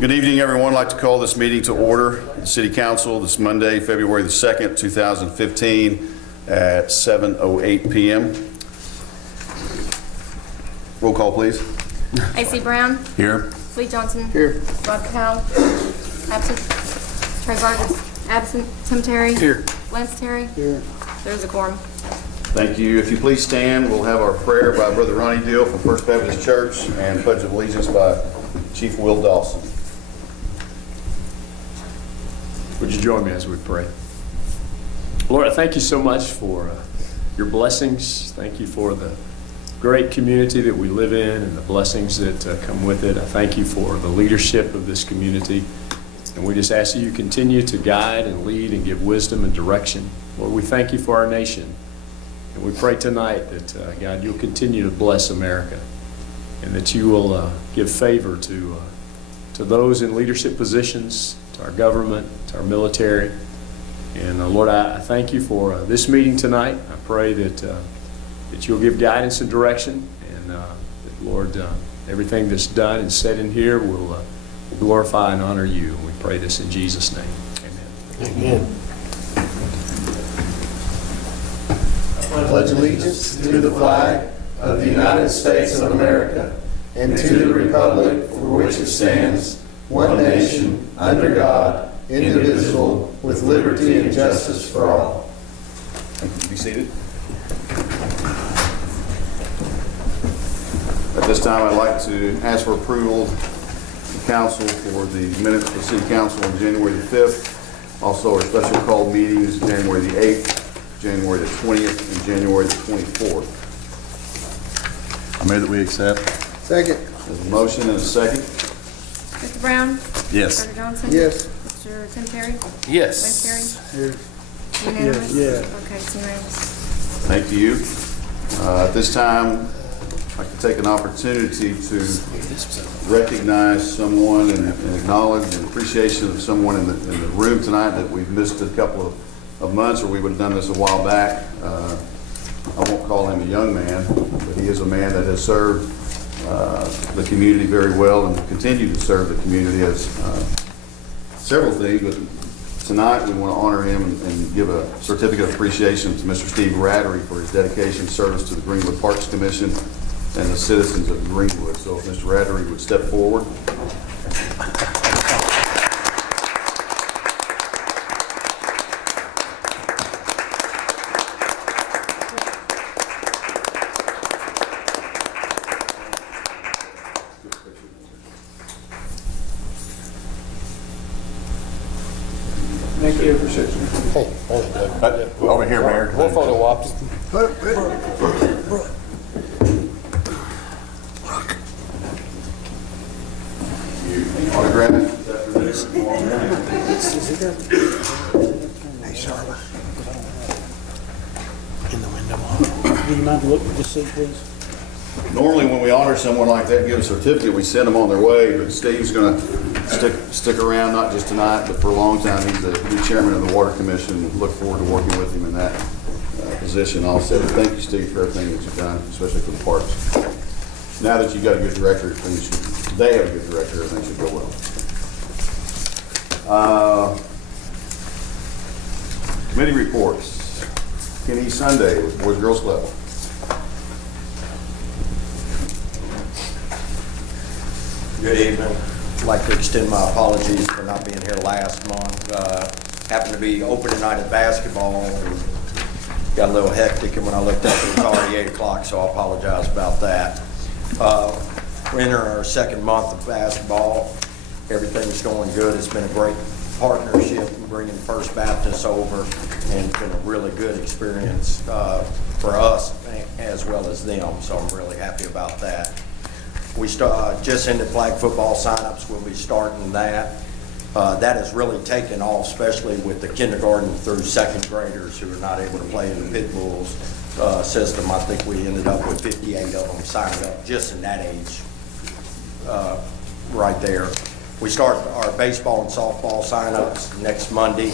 Good evening, everyone. I'd like to call this meeting to order. The City Council this Monday, February the 2nd, 2015 at 7:08 p.m. Roll call, please. A.C. Brown. Here. Lee Johnson. Here. Bob Cowell. Absent. Trey Vargas. Absent. Tim Terry. Here. Lance Terry. Here. There's a quorum. Thank you. If you please stand, we'll have our prayer by Brother Ronnie Deal from First Baptist Church and Pledge of Allegiance by Chief Will Dawson. Would you join me as we pray? Lord, I thank you so much for your blessings. Thank you for the great community that we live in and the blessings that come with it. I thank you for the leadership of this community. And we just ask that you continue to guide and lead and give wisdom and direction. Lord, we thank you for our nation. And we pray tonight that, God, you'll continue to bless America and that you will give favor to those in leadership positions, to our government, to our military. And Lord, I thank you for this meeting tonight. I pray that you'll give guidance and direction, and that, Lord, everything that's done and said in here will glorify and honor you. And we pray this in Jesus' name. Amen. Amen. I pledge allegiance to the flag of the United States of America and to the republic for which it stands, one nation, under God, indivisible, with liberty and justice for all. Thank you. Be seated. At this time, I'd like to ask for approval of council for the minutes of the City Council on January the 5th. Also, our special called meetings, January the 8th, January the 20th, and January the 24th. I move that we accept. Second. There's a motion and a second. Mr. Brown. Yes. Dr. Johnson. Yes. Mr. Tim Terry. Yes. Lance Here. Terry. Unanimous? Yeah. Okay, it's unanimous. Thank you. At this time, I'd like to take an opportunity to recognize someone and acknowledge and appreciation of someone in the room tonight that we've missed a couple of months, or we would have done this a while back. I won't call him a young man, but he is a man that has served the community very well and will continue to serve the community as several things, but tonight we want to honor him and give a certificate of appreciation to Mr. Steve Rattery for his dedication and service to the Greenwood Parks Commission and the citizens of Greenwood. So if Mr. Rattery would step forward. Thank you. Appreciate you. Hey, Over here, Mayor. more photo ops. Autograph it. Hey, Charlotte. In the window. Would you mind looking at this seat, please? Normally, when we honor someone like that, give a certificate, we send them on their way, but Steve's going to stick around, not just tonight, but for a long time. He's the new chairman of the Water Commission. Look forward to working with him in that position also. Thank you, Steve, for everything that you've done, especially for the parks. Now that you've got a good director, they have a good director, everything should go well. Committee reports. Kenny Sunday with Boys and Girls Club. Good evening. I'd like to extend my apologies for not being here last month. Happened to be opening night at basketball. Got a little hectic, and when I looked up, it was already 8 o'clock, so I apologize about that. We're entering our second month of basketball. Everything's going good. It's been a great partnership bringing First Baptist over, and it's been a really good experience for us as well as them, so I'm really happy about that. We just ended flag football signups. We'll be starting that. That has really taken off, especially with the kindergarten through second graders who are not able to play in the Pit Bulls system. I think we ended up with 58 of them signed up just in that age right there. We start our baseball and softball signups next Monday.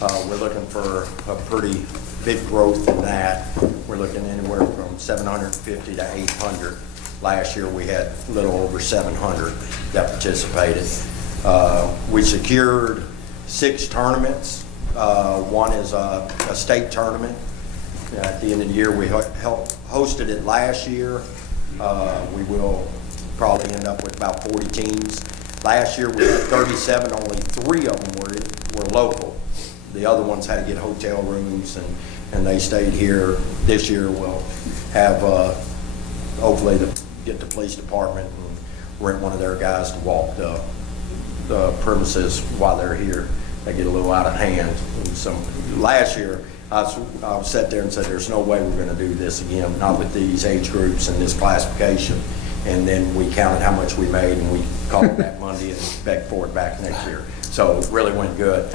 We're looking for a pretty big growth in that. We're looking anywhere from 750 to 800. Last year we had a little over 700 that participated. We secured 6 tournaments. One is a state tournament. At the end of the year, we hosted it last year. We will probably end up with about 40 teams. Last year, we had 37, only 3 of them were local. The other ones had to get hotel rooms, and they stayed here. This year, we'll have, hopefully, get the police department and rent one of their guys to walk the premises while they're here. They get a little out of hand. Last year, I sat there and said, there's no way we're going to do this again, not with these age groups and this classification. And then we counted how much we made, and we called that Monday and begged for it back next year. So it really went good.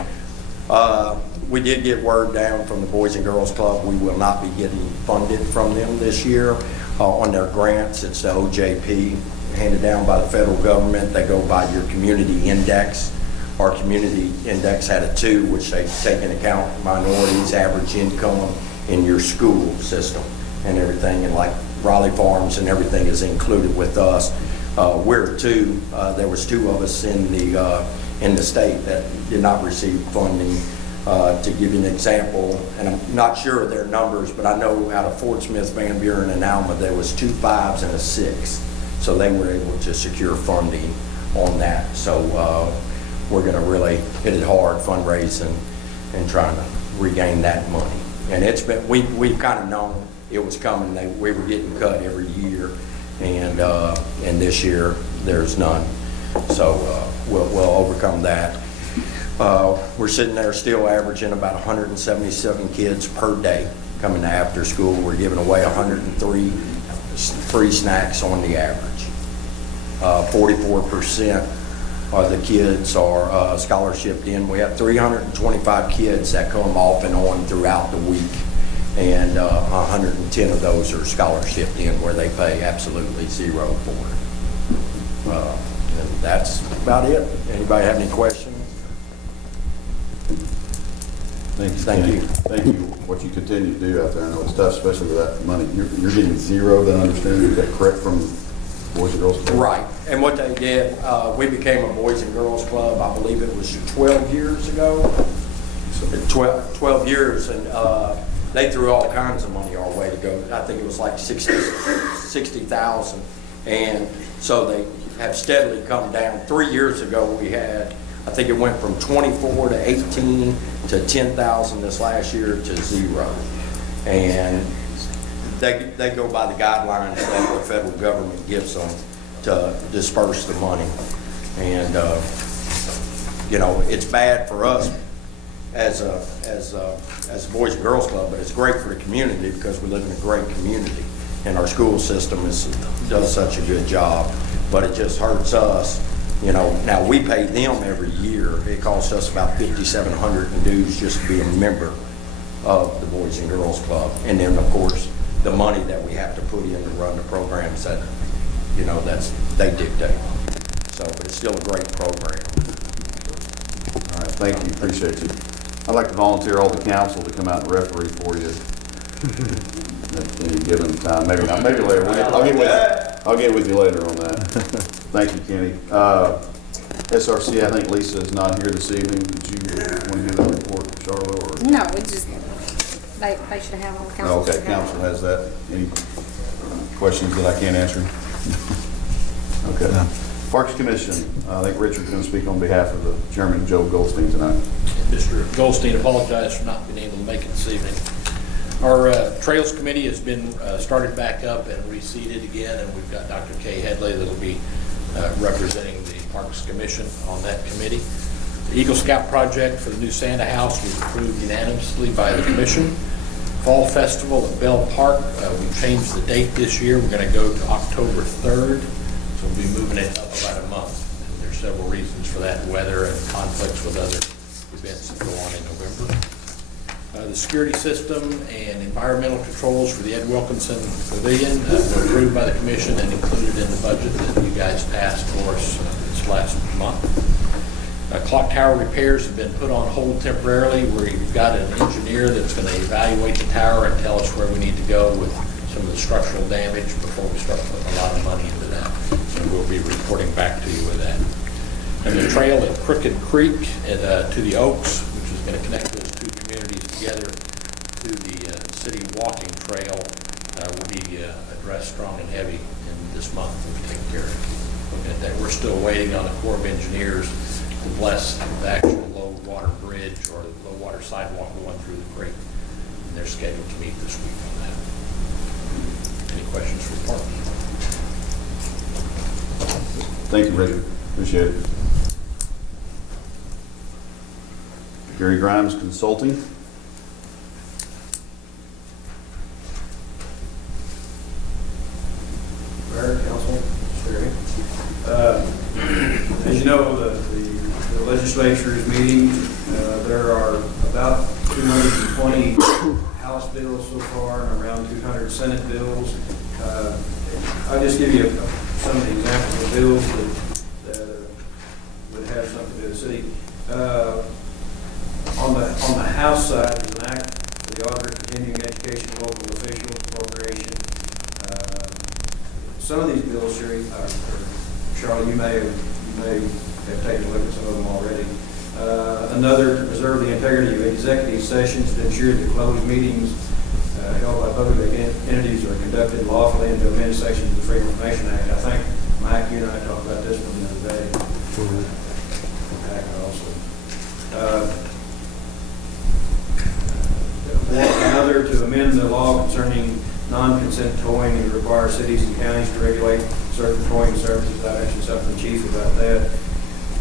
We did get word down from the Boys and Girls Club. We will not be getting funded from them this year on their grants. It's the OJP handed down by the federal government. They go by your community index. Our community index had a 2, which they take into account minorities, average income in your school system and everything. And like Raleigh Farms and everything is included with us. We're 2. There was 2 of us in the state that did not receive funding. To give you an example, and I'm not sure of their numbers, but I know out of Fort Smith, Van Buren, and Alma, there was 2 5s and a 6. So they were able to secure funding on that. So we're going to really hit it hard fundraising and trying to regain that money. And it's been, we've kind of known it was coming. We were getting cut every year, and this year there's none. So we'll overcome that. We're sitting there still averaging about 177 kids per day coming to after school. We're giving away 103 free snacks on the average. 44% of the kids are scholarshiped in. We have 325 kids that come off and on throughout the week, and 110 of those are scholarshiped in where they pay absolutely zero for it. And that's about it. Anybody have any questions? Thank you. Thank you. What you continue to do out there, I know it's tough, especially with that money. You're getting 0, then understanding, is that correct, from Boys and Girls Club? Right. And what they did, we became a Boys and Girls Club, I believe it was 12 years ago. 12 years, and they threw all kinds of money our way to go. I think it was like 60,000. And so they have steadily come down. 3 years ago we had, I think it went from 24 to 18 to 10,000 this last year to 0. And they go by the guidelines that the federal government gives them to disperse the money. And you know, it's bad for us as a Boys and Girls Club, but it's great for the community because we live in a great community, and our school system does such a good job. But it just hurts us. You know, now we pay them every year. It costs us about $5,700 in dues just to be a member of the Boys and Girls Club. And then, of course, the money that we have to put in to run the programs that, you know, they dictate. So, but it's still a great program. All right, thank you, appreciate you. I'd like to volunteer all the council to come out and referee for you at any given time. Maybe not, maybe later. I'll get with you later on that. Thank you, Kenny. SRC, I think Lisa is not here this evening. Did you want to give that report, Charlotte? Or? No, it just, they should have all the council. Okay, should have council has that. Any questions that I can't answer? Okay. Parks Commission, I think Richard's going to speak on behalf of the chairman, Joe Goldstein, tonight. Mr. Goldstein apologized for not being able to make it this evening. Our Trails Committee has been started back up and reseated again, and we've got Dr. Kay Headley that'll be representing the Parks Commission on that committee. The Eagle Scout project for the new Santa House was approved unanimously by the Commission. Fall Festival at Bell Park, we've changed the date this year. We're going to go to October 3rd, so we'll be moving it up about a month. And there's several reasons for that, weather and conflicts with other events that go on in November. The security system and environmental controls for the Ed Wilkinson Pavilion were approved by the Commission and included in the budget that you guys passed for us this last month. Clock tower repairs have been put on hold temporarily. We've got an engineer that's going to evaluate the tower and tell us where we need to go with some of the structural damage before we start putting a lot of money into that. So we'll be reporting back to you with that. And the trail at Crooked Creek to the Oaks, which is going to connect those two communities together to the city walking trail, will be addressed strong and heavy in this month. We'll be taking care of looking at that. We're still waiting on the Corps of Engineers to bless the actual low water bridge or low water sidewalk going through the creek. And they're scheduled to meet this week on that. Any questions for the park? Thank you, Richard. Appreciate it. Gary Grimes Consulting. Mayor, Council, Mr. As you know, the legislature is meeting. There are about 220 House bills so far and around 200 Senate bills. I'll just give you some of the examples of bills that would have something to do with the city. On the House side, there's an act for the auditor continuing education of local officials appropriation. Some of these bills, Charlie, you may have taken a look at some of them already. Another to preserve the integrity of executive sessions to ensure that closed meetings held by public entities are conducted lawfully and to amend sections of the Freedom of Information Act. I think, Mike, you and I talked about this one the other day. Act also. Another to amend the law concerning non-consent towing and require cities and counties to regulate certain towing services. I mentioned something, Chief, about that.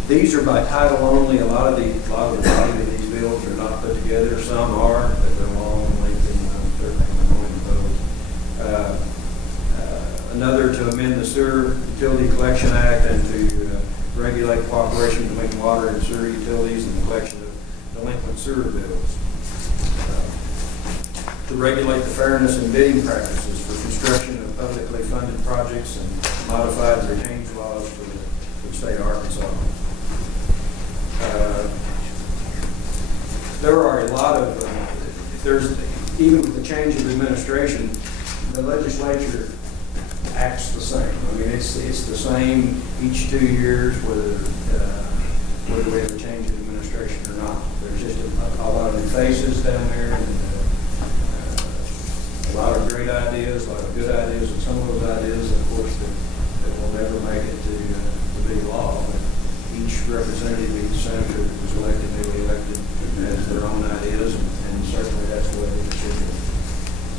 These are by title only. A lot of the body of these bills are not put together. Some are, but they're long and lengthy, and I'm certainly going to those. Another to amend the Sewer Utility Collection Act and to regulate cooperation between water and sewer utilities and the collection of delinquent sewer bills. To regulate the fairness in bidding practices for construction of publicly funded projects and modify the retainage laws for the state of Arkansas. There are a lot of, even with the change of administration, the legislature acts the same. I mean, it's the same each 2 years, whether we have a change in administration or not. There's just a lot of new faces down there, and a lot of great ideas, a lot of good ideas, and some of those ideas, of course, that will never make it to be law. But each representative, each senator who's elected, newly elected, has their own ideas, and certainly that's the way it should be.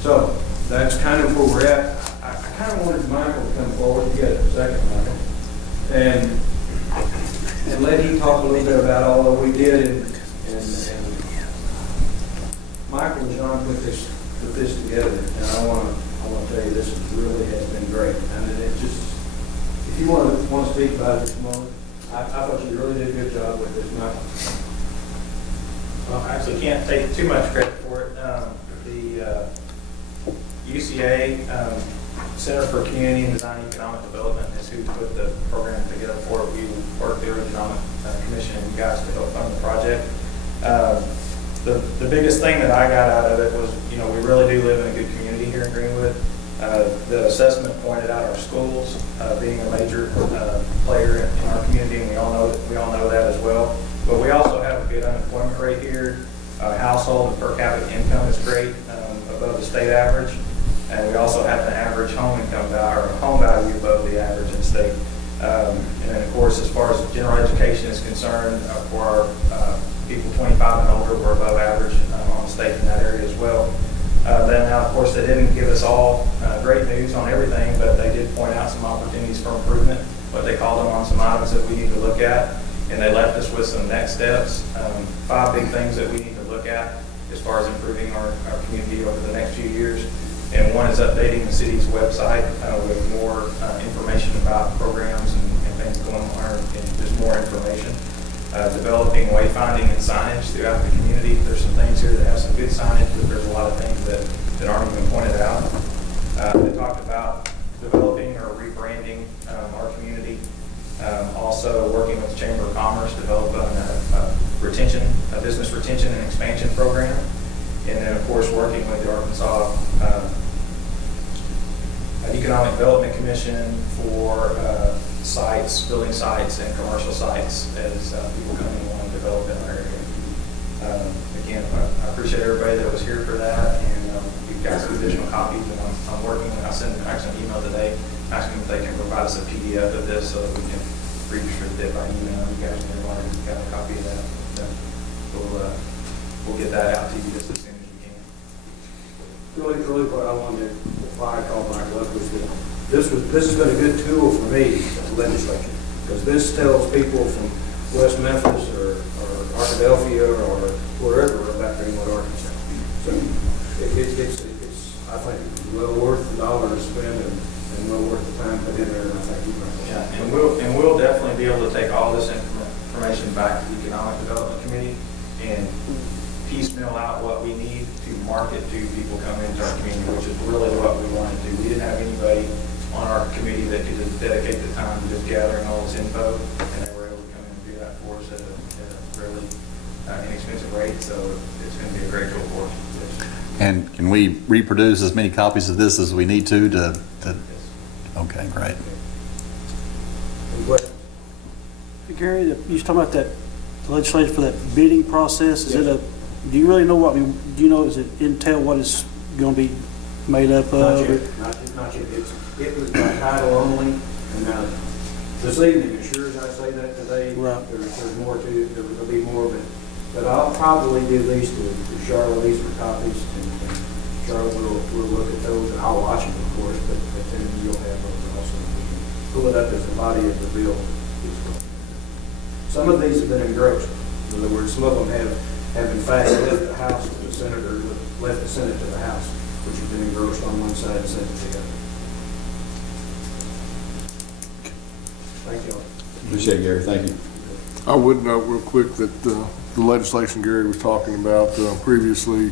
So that's kind of where we're at. I kind of wanted Michael to come forward. You got a second, Michael, and let him talk a little bit about all that we did. And Michael and John put this together, and I want to tell you this really has been great. I mean, it just, if you want to speak about it this moment, I thought you really did a good job with this, Michael. Well, I actually can't take too much credit for it. The UCA Center for Community and Design Economic Development is who put the program together for it. We worked with the Economic Commission and you guys to help fund the project. The biggest thing that I got out of it was, we really do live in a good community here in Greenwood. The assessment pointed out our schools being a major player in our community, and we all know that as well. But we also have a good unemployment rate here. Household and per capita income is great, above the state average. And we also have an average home income value, or home value above the average in the state. And then, of course, as far as general education is concerned, for our people 25 and older, we're above average on the state in that area as well. Then, now, of course, they didn't give us all great news on everything, but they did point out some opportunities for improvement, what they called them on some items that we need to look at. And they left us with some next steps, 5 big things that we need to look at as far as improving our community over the next few years. And one is updating the city's website with more information about programs and things going on, and just more information. Developing wayfinding and signage throughout the community. There's some things here that have some good signage, but there's a lot of things that aren't even pointed out. They talked about developing or rebranding our community. Also working with the Chamber of Commerce, developing a business retention and expansion program. And then, of course, working with the Arkansas Economic Development Commission for site sites, building sites, and commercial sites as people come in and want to develop in our area. Again, I appreciate everybody that was here for that, and we've got some additional copies, and I'm working, I sent actually an email today asking if they can provide us a PDF of this so that we can redistribute it by email. You guys may want to get a copy of that. We'll get that out to you just as soon as we can. Really, what I wanted, why I called Michael up was that this has been a good tool for me as a legislature, because this tells people from West Memphis or Arkadelphia or wherever about Greenwood, Arkansas. So it's I think well worth the dollar to spend and well worth the time put in there. And I think you might. Yeah, and we'll definitely be able to take all this information back to the Economic Development Committee and piecemeal out what we need to market to people coming into our community, which is really what we wanted to do. We didn't have anybody on our committee that could just dedicate the time to just gathering all this info, and they were able to come in and do that for us at a really inexpensive rate. So it's going to be a great tool for us. And can we reproduce as many copies of this as we need to? Okay, great. Hey, Gary, you was talking about that legislation for that bidding process. Is it do you really know do you know, is it entail what it's going to be made up of? Not yet. It was by title only, and now this evening, as sure as I say that today, Right. there's more to it. There'll be more, but I'll probably give these to Charlotte. These for copies, and Charlotte will look at those, and I'll watch them, of course, but then you'll have those also. We can pull it up as the body of the bill. Some of these have been engrossed. In other words, some of them have in fact left the House to the Senate, or left the Senate to the House, which have been engrossed on one side and sent to the other. Thank you all. Appreciate it, Gary. Thank you. I would note real quick that the legislation Gary was talking about previously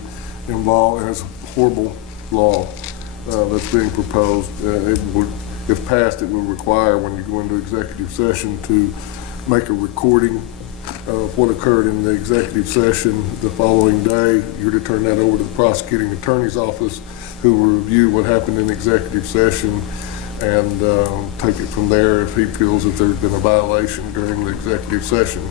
involved, and it's a horrible law that's being proposed. It would, if passed, it would require, when you go into executive session, to make a recording of what occurred in the executive session the following day. You're to turn that over to the prosecuting attorney's office, who will review what happened in executive session and take it from there if he feels that there's been a violation during the executive session.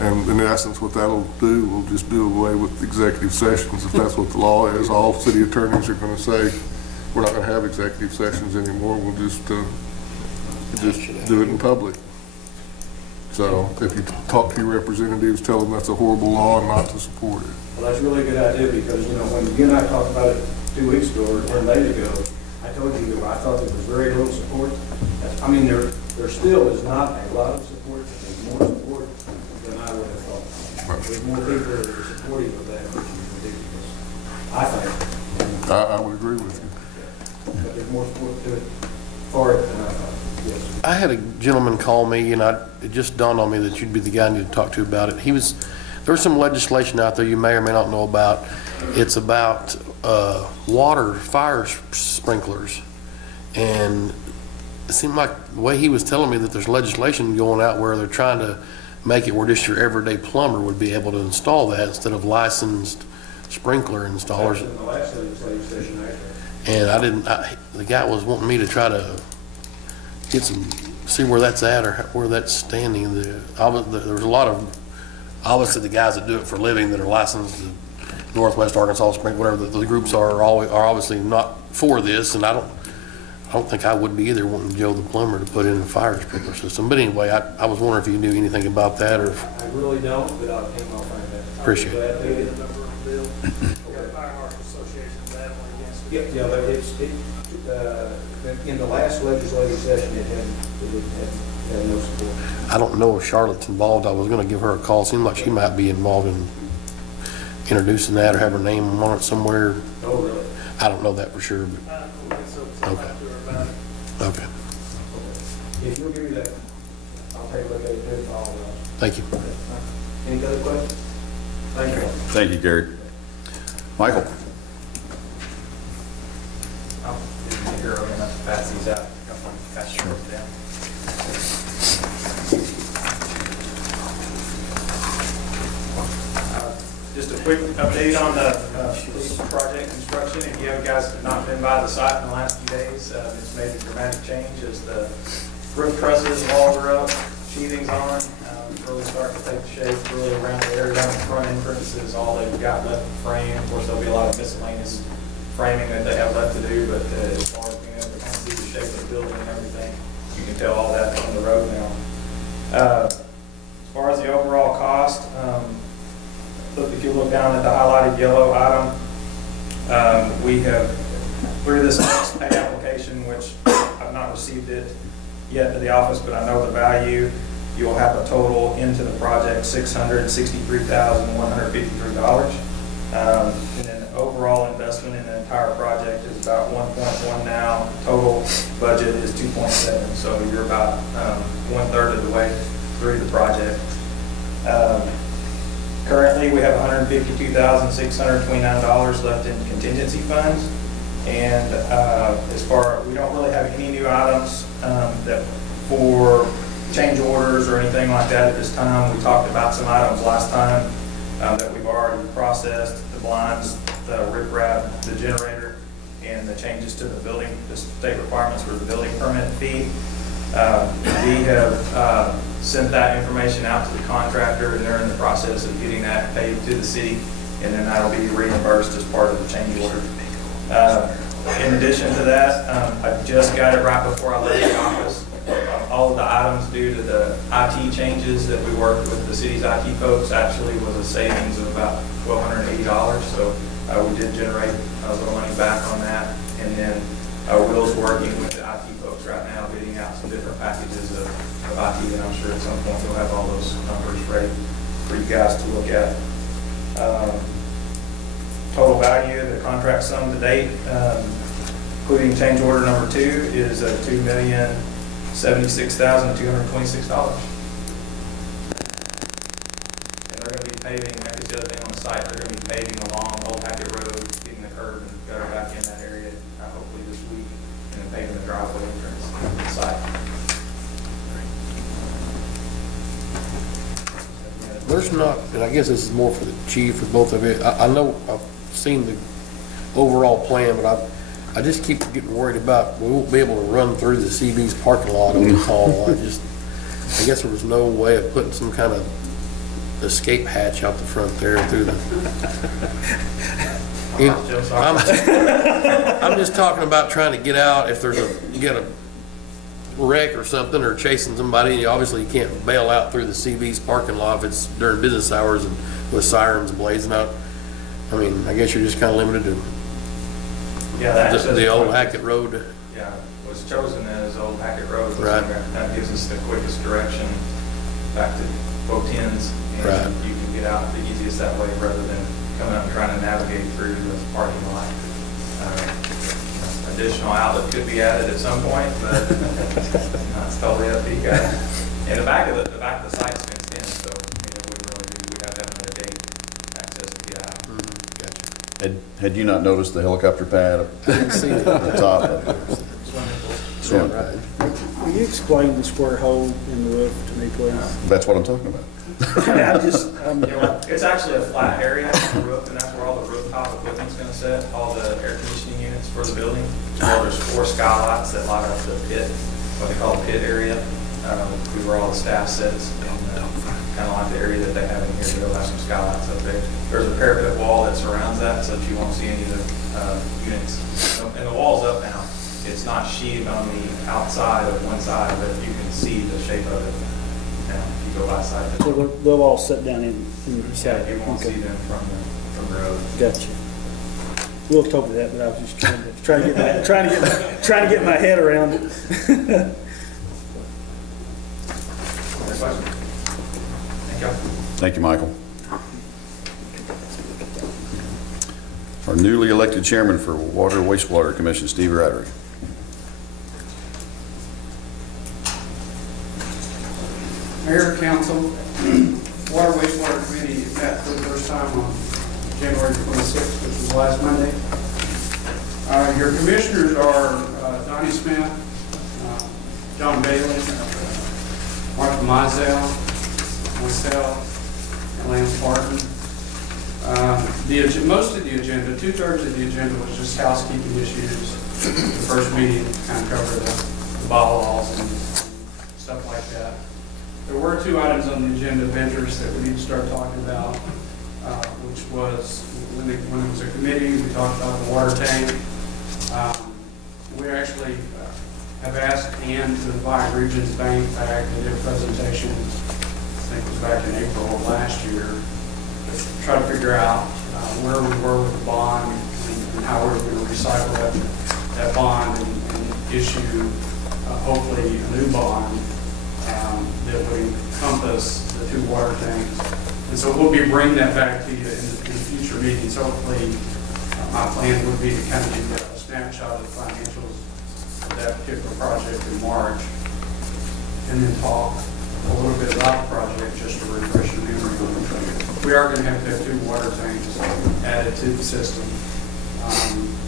And in essence, what that'll do will just do away with executive sessions. If that's what the law is, all city attorneys are going to say, we're not going to have executive sessions anymore. We'll just do it in public. So if you talk to your representatives, tell them that's a horrible law and not to support it. Well, that's a really good idea, because, you know, when you and I talked about it 2 weeks ago or 10 days ago, I told you that I thought there was very little support. I mean, there still is not a lot of support, but there's more support than I would have thought. There's more people that are supportive of that, which is ridiculous, I think. I would agree with you. But there's more support to it for it than I thought. Yes. I had a gentleman call me, and it just dawned on me that you'd be the guy I need to talk to about it. There's some legislation out there you may or may not know about. It's about fire sprinklers, and it seemed like the way he was telling me that there's legislation going out where they're trying to make it where just your everyday plumber would be able to install that instead of licensed sprinkler installers. In the last legislative session, actually. And the guy was wanting me to try to see where that's at or where that's standing. There was a lot of, obviously the guys that do it for a living that are licensed to Northwest Arkansas Spring, whatever the groups are obviously not for this, and I don't think I would be either, wanting Joe the plumber to put in a fire sprinkler system. But anyway, I was wondering if you knew anything about that, or I really don't, but I'll find that. Appreciate it. Yeah, but it's in the last legislative session, it had no support. I don't know if Charlotte's involved. I was going to give her a call. Seemed like she might be involved in introducing that or have her name on it somewhere. Oh, really? I don't know that for sure, but okay. Okay. If you'll give me that, I'll take a look at it and follow it up. Thank you. Any other questions? Thank you. Thank you, Gary. Michael? Here, I'm gonna pass these out. Pass it down. Just a quick update on the project construction. If you have guys have not been by the site in the last few days, it's made a dramatic change as the roof trusses, walls are up, sheathing's on, really starting to take shape, really around the area, down the front entrance is all they've got left to frame. Of course, there'll be a lot of miscellaneous framing that they have left to do, but as far as being able to kind of see the shape of the building and everything, you can tell all that on the road now. As far as the overall cost, if you look down at the highlighted yellow item, we have, through this next pay application, which I've not received it yet to the office, but I know the value, you'll have a total into the project $663,153. And then overall investment in the entire project is about 1.1 now. Total budget is 2.7, so you're about 1/3 of the way through the project. Currently, we have $152,629 left in contingency funds. And as far, we don't really have any new items that for change orders or anything like that at this time. We talked about some items last time that we've already processed, the blinds, the riprap, the generator, and the changes to the building, the state requirements for the building permit fee. We have sent that information out to the contractor, and they're in the process of getting that paid to the city, and then that'll be reimbursed as part of the change order. In addition to that, I just got it right before I left the office. All of the items due to the IT changes that we worked with the city's IT folks actually was a savings of about $1,280. So we did generate a little money back on that. And then Will's working with the IT folks right now, bidding out some different packages of IT. And I'm sure at some point you'll have all those numbers ready for you guys to look at. Total value of the contract sum to date, including change order number 2, is $2,076,226. And they're going to be paving, that's the other thing on the site, they're going to be paving along Old Hackett Road, getting the curb and gutter back in that area, hopefully this week, and then paving the driveway entrance to the site. There's not, and I guess this is more for the chief or both of you. I know I've seen the overall plan, but I just keep getting worried about we won't be able to run through the CB's parking lot on the call. I guess there was no way of putting some kind of escape hatch out the front there through the. I'm just talking about trying to get out if there's get a wreck or something, or chasing somebody, and obviously you can't bail out through the CB's parking lot if it's during business hours and with sirens blazing out. I mean, I guess you're just kind of limited to the old Hackett Road. Yeah, was chosen as Old Hackett Road. Right. That gives us the quickest direction back to both ends, and right. You can get out the easiest that way rather than coming up and trying to navigate through the parking lot. Additional outlet could be added at some point, but it's totally up to you guys. And the back of the site's fenced in, so we have to have another gate access to get out. Had you not noticed the helicopter pad I didn't see it. at the top? Yeah, right. Will you explain the square hole in the roof to me, please? That's what I'm talking about. It's actually a flat area on the roof, and that's where all the rooftop equipment's going to sit, all the air conditioning units for the building. Well, there's 4 skylights that light up the pit, what they call the pit area, where all the staff sits, and kind of like the area that they have in here. They'll have some skylights up there. There's a parapet wall that surrounds that, so that you won't see any of the units. And the wall's up now. It's not sheathed on the outside of one side, but you can see the shape of it now if you go by side. So they'll all sit down in the side? You won't see them from the road. Gotcha. Will told me that, but I was just trying to get my head around it. Next question. Thank you. Thank you, Michael. Our newly elected chairman for Water Wastewater Commission, Steve Rattery. Mayor, Council, Water Wastewater Committee met for the first time on January 26th, which was last Monday. Your commissioners are Donnie Smith, John Bailey, Mark Mizell, myself, and Lance Barton. Most of the agenda, 2/3 of the agenda was just housekeeping issues. The first meeting kind of covered the bylaws and stuff like that. There were 2 items on the agenda of interest that we need to start talking about, which was, when it was a committee, we talked about the water tank. We actually have asked Ann to invite Regions Bank back. They did a presentation, I think it was back in April of last year, to try to figure out where we were with the bond and how we were going to recycle that bond and issue, hopefully, a new bond that would encompass the 2 water tanks. And so we'll be bringing that back to you in future meetings. Hopefully, my plan would be to kind of give you a snapshot of the financials of that particular project in March, and then talk a little bit about the project, just to refresh your memory. We are going to have 2 water tanks added to the system,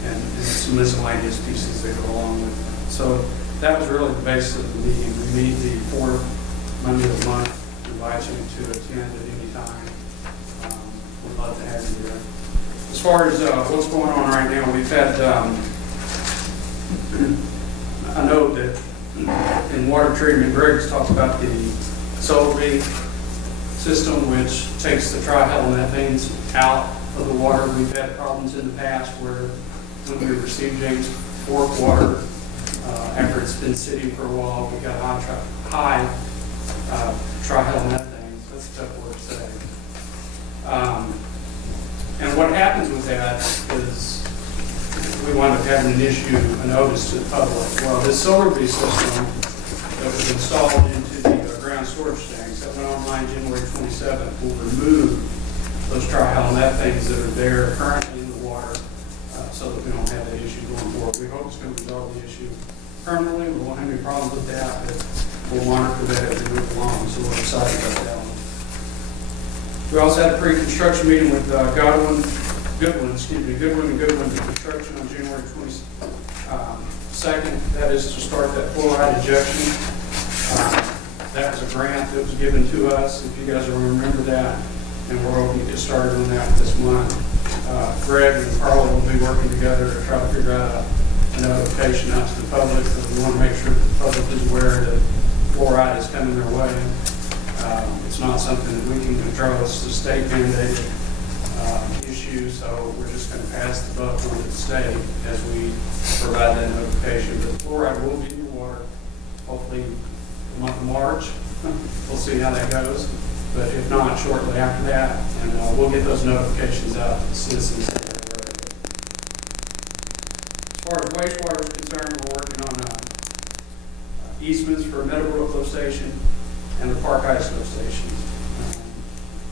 and some miscellaneous pieces that go along with that. So that was really the basis of the meeting. We meet the 4th Monday of the month. We invite you to attend at any time. We'd love to have you there. As far as what's going on right now, we've had a note that in water treatment, Greg's talked about the Solvay system, which takes the trihalomethane out of the water. We've had problems in the past where when we received James Fork water, after it's been sitting for a while, we got high trihalomethane. That's a tough word to say. And what happens with that is we wind up having an issue, a notice to the public. Well, this Solvay system that was installed into the ground storage tanks that went online January 27th will remove those trihalomethanes that are there currently in the water, so that we don't have that issue going forward. We hope it's going to resolve the issue permanently. We won't have any problems with that, but we'll monitor that as we move along, so we're excited about that one. We also had a pre-construction meeting with Goodwin and Goodwin Construction on January 22nd. That is to start that fluoride injection. That was a grant that was given to us, if you guys will remember that, and we're hoping to get started on that this month. Greg and Carl will be working together to try to figure out a notification out to the public, because we want to make sure that the public is aware that fluoride is coming their way. It's not something that we can control. It's a state mandated issue, so we're just going to pass the buck on to the state as we provide that notification. But fluoride will be in your water, hopefully the month of March. We'll see how that goes. But if not, shortly after that, and we'll get those notifications out to the citizens. As far as wastewater is concerned, we're working on easements for Meadowbrook lift station and the Park Heights lift station.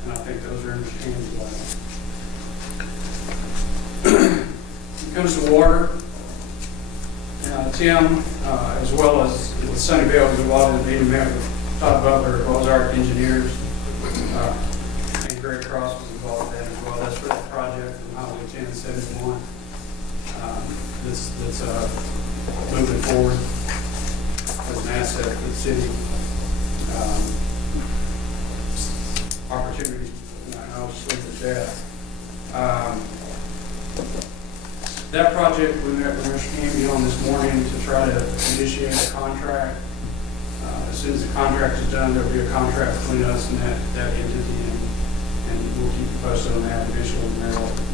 And I think those are interchangeable. When it comes to water, Tim, as well as with Sunnyvale, was involved in the meeting, met with Todd Butler, as well as our engineers. And Greg Cross was involved in that as well. That's for that project from Highway 1071. That's moving forward as an asset for the city. Opportunities, I'll just leave it at that. That project, we met with Mr. Camby on this morning to try to initiate a contract. As soon as the contract is done, there'll be a contract between us and that entity, and we'll keep you posted on that. Eventually,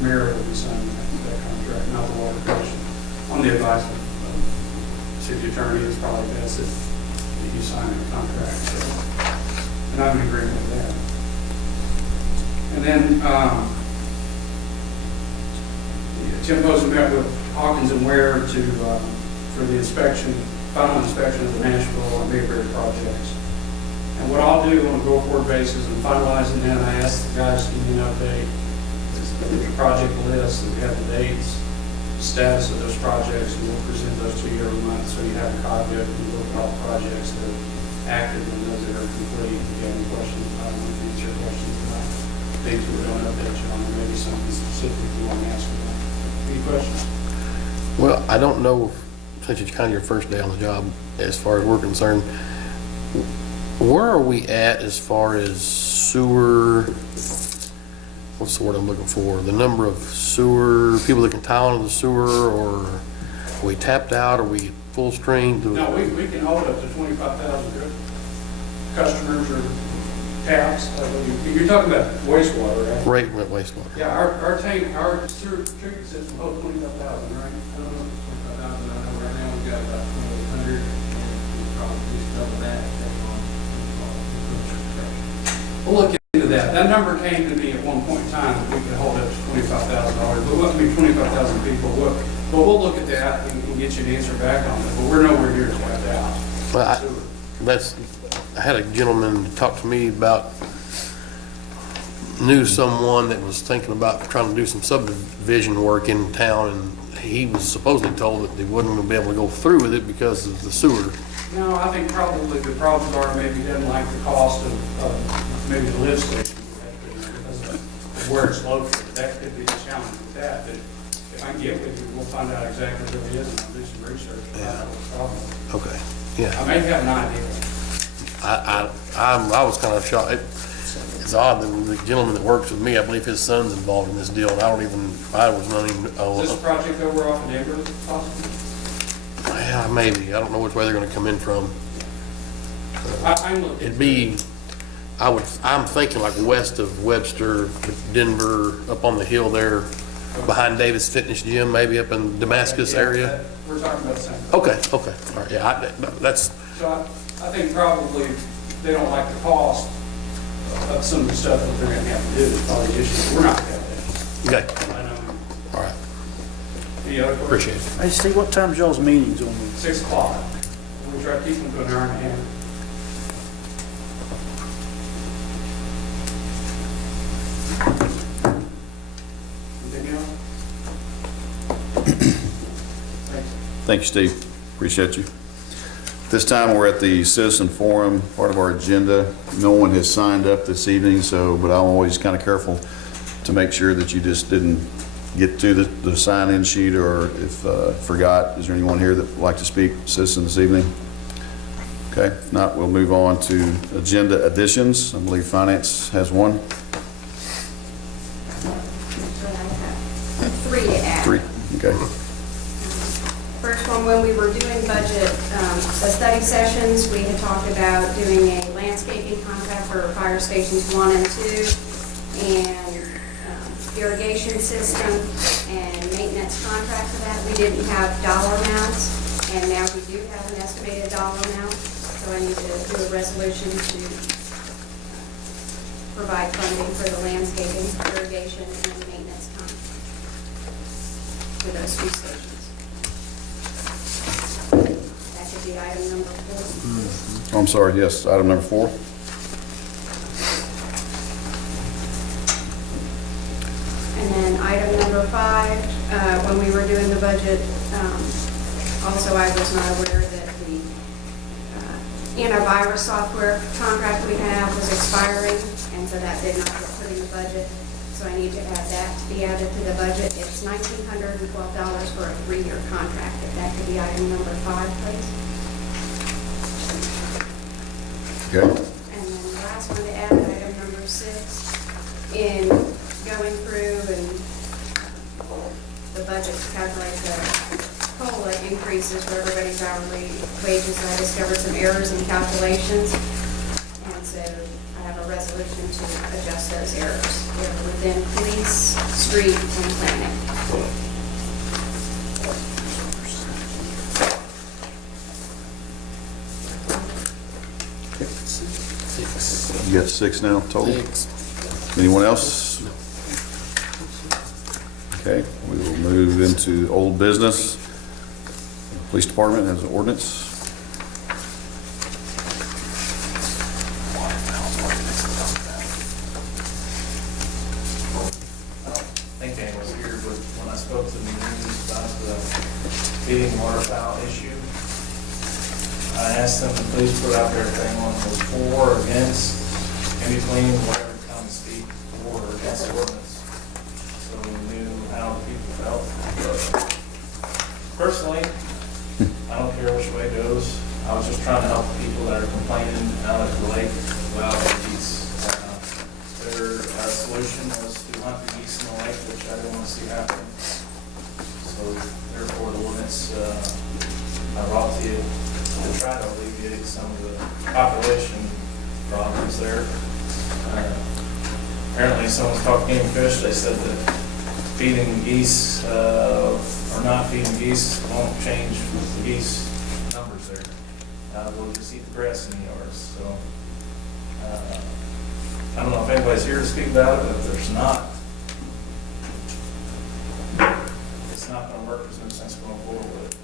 Mayor will be signing that contract, not the water commission. On the advice of the city attorney, it's probably best if you sign a contract. So, and I'm in agreement with that. And then Tim Posen met with Hawkins and Ware for the inspection, final inspection of the Nashville and Mayberry projects. And what I'll do on a go-forward basis in finalizing that, I asked the guys to give me an update. The project list, that we have the dates, status of those projects, and we'll present those to you every month so you have a copy of it and look at all the projects that are active and those that are complete. If you have any questions, I don't answer questions about things we don't update you on, or maybe something specific you want to ask about. Any questions? Well, I don't know, since it's kind of your first day on the job, as far as we're concerned, where are we at as far as sewer, what's the word I'm looking for? The number of sewer, people that can tile into the sewer, or are we tapped out? Are we full strength? No, we can hold up to 25,000. taps. You're talking about wastewater, right? Rate with wastewater. Yeah, our tank, our sewer treatment system holds 25,000, right? I don't know, 25,000, I know right now we've got about 2,800, and we probably just double that. We'll look into that. That number came to me at one point in time, that we could hold up to $25,000, but what, I mean, 25,000 people, but we'll look at that and get you an answer back on it, but we're nowhere near to have that. Well, I had a gentleman talk to me about, knew someone that was thinking about trying to do some subdivision work in town, and he was supposedly told that they wouldn't be able to go through with it because of the sewer. No, I think probably the problems are maybe he doesn't like the cost of maybe the lift station because of where it's located. That could be a challenge with that, but if I can get with you, we'll find out exactly what it is and I'll do some research to find out what the problem is. Okay, yeah. I may have an idea. I was kind of shocked. It's odd that the gentleman that works with me, I believe his son's involved in this deal, and I was not even. Is this project over off of Neighbor possibly? Yeah, maybe. I don't know which way they're gonna come in from. I'm looking. It'd be, I'm thinking like west of Webster, Denver, up on the hill there, behind Davis Fitness Gym, maybe up in Damascus area. We're talking about the same. Okay, all right, yeah, that's, So I think probably they don't like the cost of some of the stuff that they're gonna have to do. It's probably the issue. We're not gonna have that. okay, I know. all right, Any other questions? appreciate it. Hey, Steve, what time's y'all's meetings on? 6 o'clock. We try to keep them to an hour and a half. Anything else? Thanks. Thank you, Steve. Appreciate you. This time, we're at the citizen forum, part of our agenda. No one has signed up this evening, but I'm always kind of careful to make sure that you just didn't get to the sign-in sheet, or if forgot. Is there anyone here that would like to speak, citizen, this evening? Okay, if not, we'll move on to agenda additions. I believe finance has one. Three to add. Three, okay. First one, when we were doing budget, the study sessions, we had talked about doing a landscaping contract for fire stations 1 and 2, and irrigation system and maintenance contract for that. We didn't have dollar amounts, and now we do have an estimated dollar amount, so I need to do a resolution to provide funding for the landscaping, irrigation, and maintenance contract for those 2 stations. That could be item number 4. Oh, I'm sorry, yes, item number 4. And then item number 5, when we were doing the budget, also I was not aware that the antivirus software contract we have was expiring, and so that did not get put in the budget. So I need to add that to be added to the budget. It's $1,912 for a 3-year contract. If that could be item number 5, please. Okay. And then the last one to add, item number 6, in going through and the budget to calculate the COLA increases for everybody's hourly wages, I discovered some errors in calculations. And so I have a resolution to adjust those errors. They're within police, street, and planning. You got 6 now total? Anyone else? Okay, we will move into old business. Police Department has an ordinance. I think Ann was here, but when I spoke to the news about the feeding waterfowl issue, I asked them to please put out there if anyone was for or against, in between, whatever come and speak for or against the ordinance, so we knew how the people felt. Personally, I don't care which way it goes. I was just trying to help the people that are complaining out at the lake about the geese. Their solution was to hunt the geese in the lake, which I didn't want to see happen. So therefore, the ordinance I brought to you to try to alleviate some of the population problems there. Apparently someone's talked game fish, they said that feeding geese, or not feeding geese won't change the geese numbers there. We'll just eat the grass in the yards, so. I don't know if anybody's here to speak about it, but if there's not, it's not gonna work, there's no sense going forward with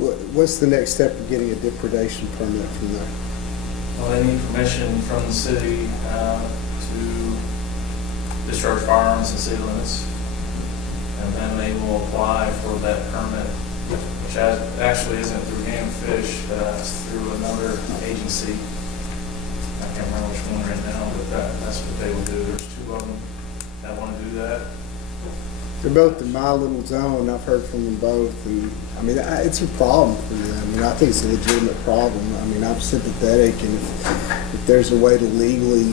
it. What's the next step of getting a depredation permit from there? Well, they need permission from the city to discharge firearms in city limits. And then they will apply for that permit, which actually isn't through Game and Fish, it's through another agency. I can't remember which one right now, but that's what they will do. There's two of them that want to do that. They're both in my little zone. I've heard from them both, and I mean, it's a problem for them. I mean, I think it's a legitimate problem. I mean, I'm sympathetic, and if there's a way to legally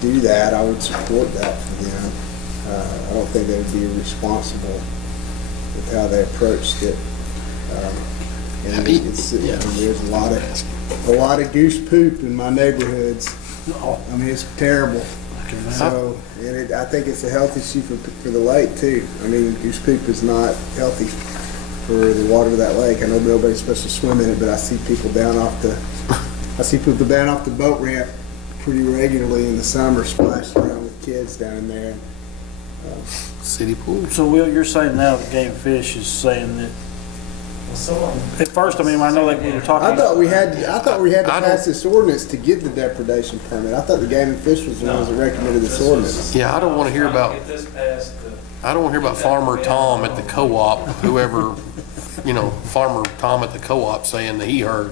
do that, I would support that for them. I don't think they would be irresponsible with how they approached it. And it's, I mean, there's a lot of goose poop in my neighborhoods. I mean, it's terrible. So, and I think it's a health issue for the lake too. I mean, goose poop is not healthy for the water of that lake. I know nobody's supposed to swim in it, but I see people down off the boat ramp pretty regularly in the summer, splashing around with kids down in there. City pool. So Will, you're saying now that Game and Fish is saying that, Well, someone, at first, I mean, I know that we were talking. I thought we had to pass this ordinance to get the depredation permit. I thought the Game and Fish was the ones that recommended this ordinance. Yeah, I don't want to hear about, get this passed, I don't want to hear about Farmer Tom at the co-op, whoever, Farmer Tom at the co-op saying that he heard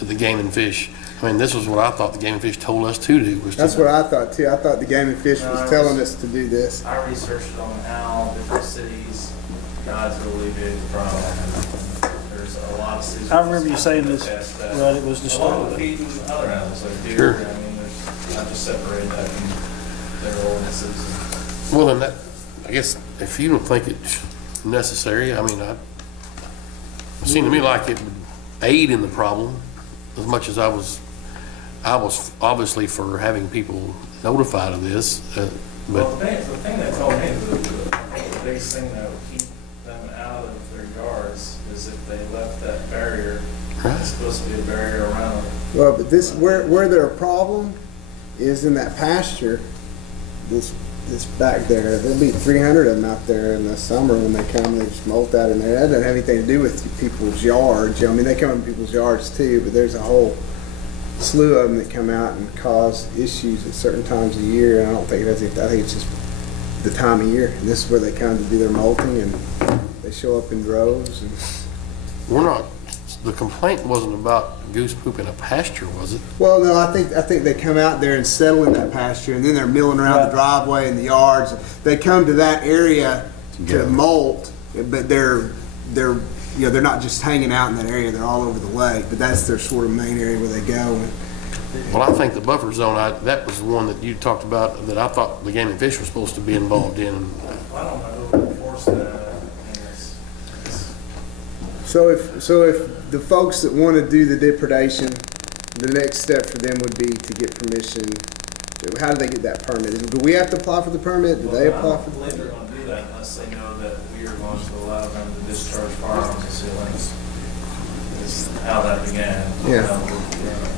at the Game and Fish. I mean, this was what I thought the Game and Fish told us to do. That's what I thought too. I thought the Game and Fish was telling us to do this. I researched on how different cities got to alleviate the problem. There's a lot of cities. I remember you saying this, passed that. right, it was just. Along with feeding other animals like deer. Sure. I mean, I just separated that from their ordinances. Well, then that, I guess, if you don't think it's necessary, I mean, it seemed to me like it would aid in the problem as much as I was obviously for having people notified of this, Well, but the thing they told me, the biggest thing that would keep them out of their yards is if they left that barrier. Right. It's supposed to be a barrier around it. Well, but this where their problem is in that pasture. This back there, there'll be 300 of them out there in the summer when they come. They just molt out in there. That doesn't have anything to do with people's yards. I mean, they come in people's yards too, but there's a whole slew of them that come out and cause issues at certain times of year. And I don't think it has. I think it's just the time of year. And this is where they come to do their molting, and they show up in droves. And we're not, the complaint wasn't about goose poop in a pasture, was it? well, no, I think they come out there and settle in that pasture, and then they're milling around the driveway and the yards. They come to that area to molt, but they're not just hanging out in that area. They're all over the lake, but that's their sort of main area where they go. Well, I think the buffer zone, that was the one that you talked about that I thought the Game and Fish was supposed to be involved in. I don't know who would enforce that. So if the folks that want to do the depredation, the next step for them would be to get permission. How do they get that permit? Do we have to apply for the permit? Do they apply for the I don't believe they're going to do that unless they know that we are going to allow them to discharge firearms in city limits. Is how that began. Yeah.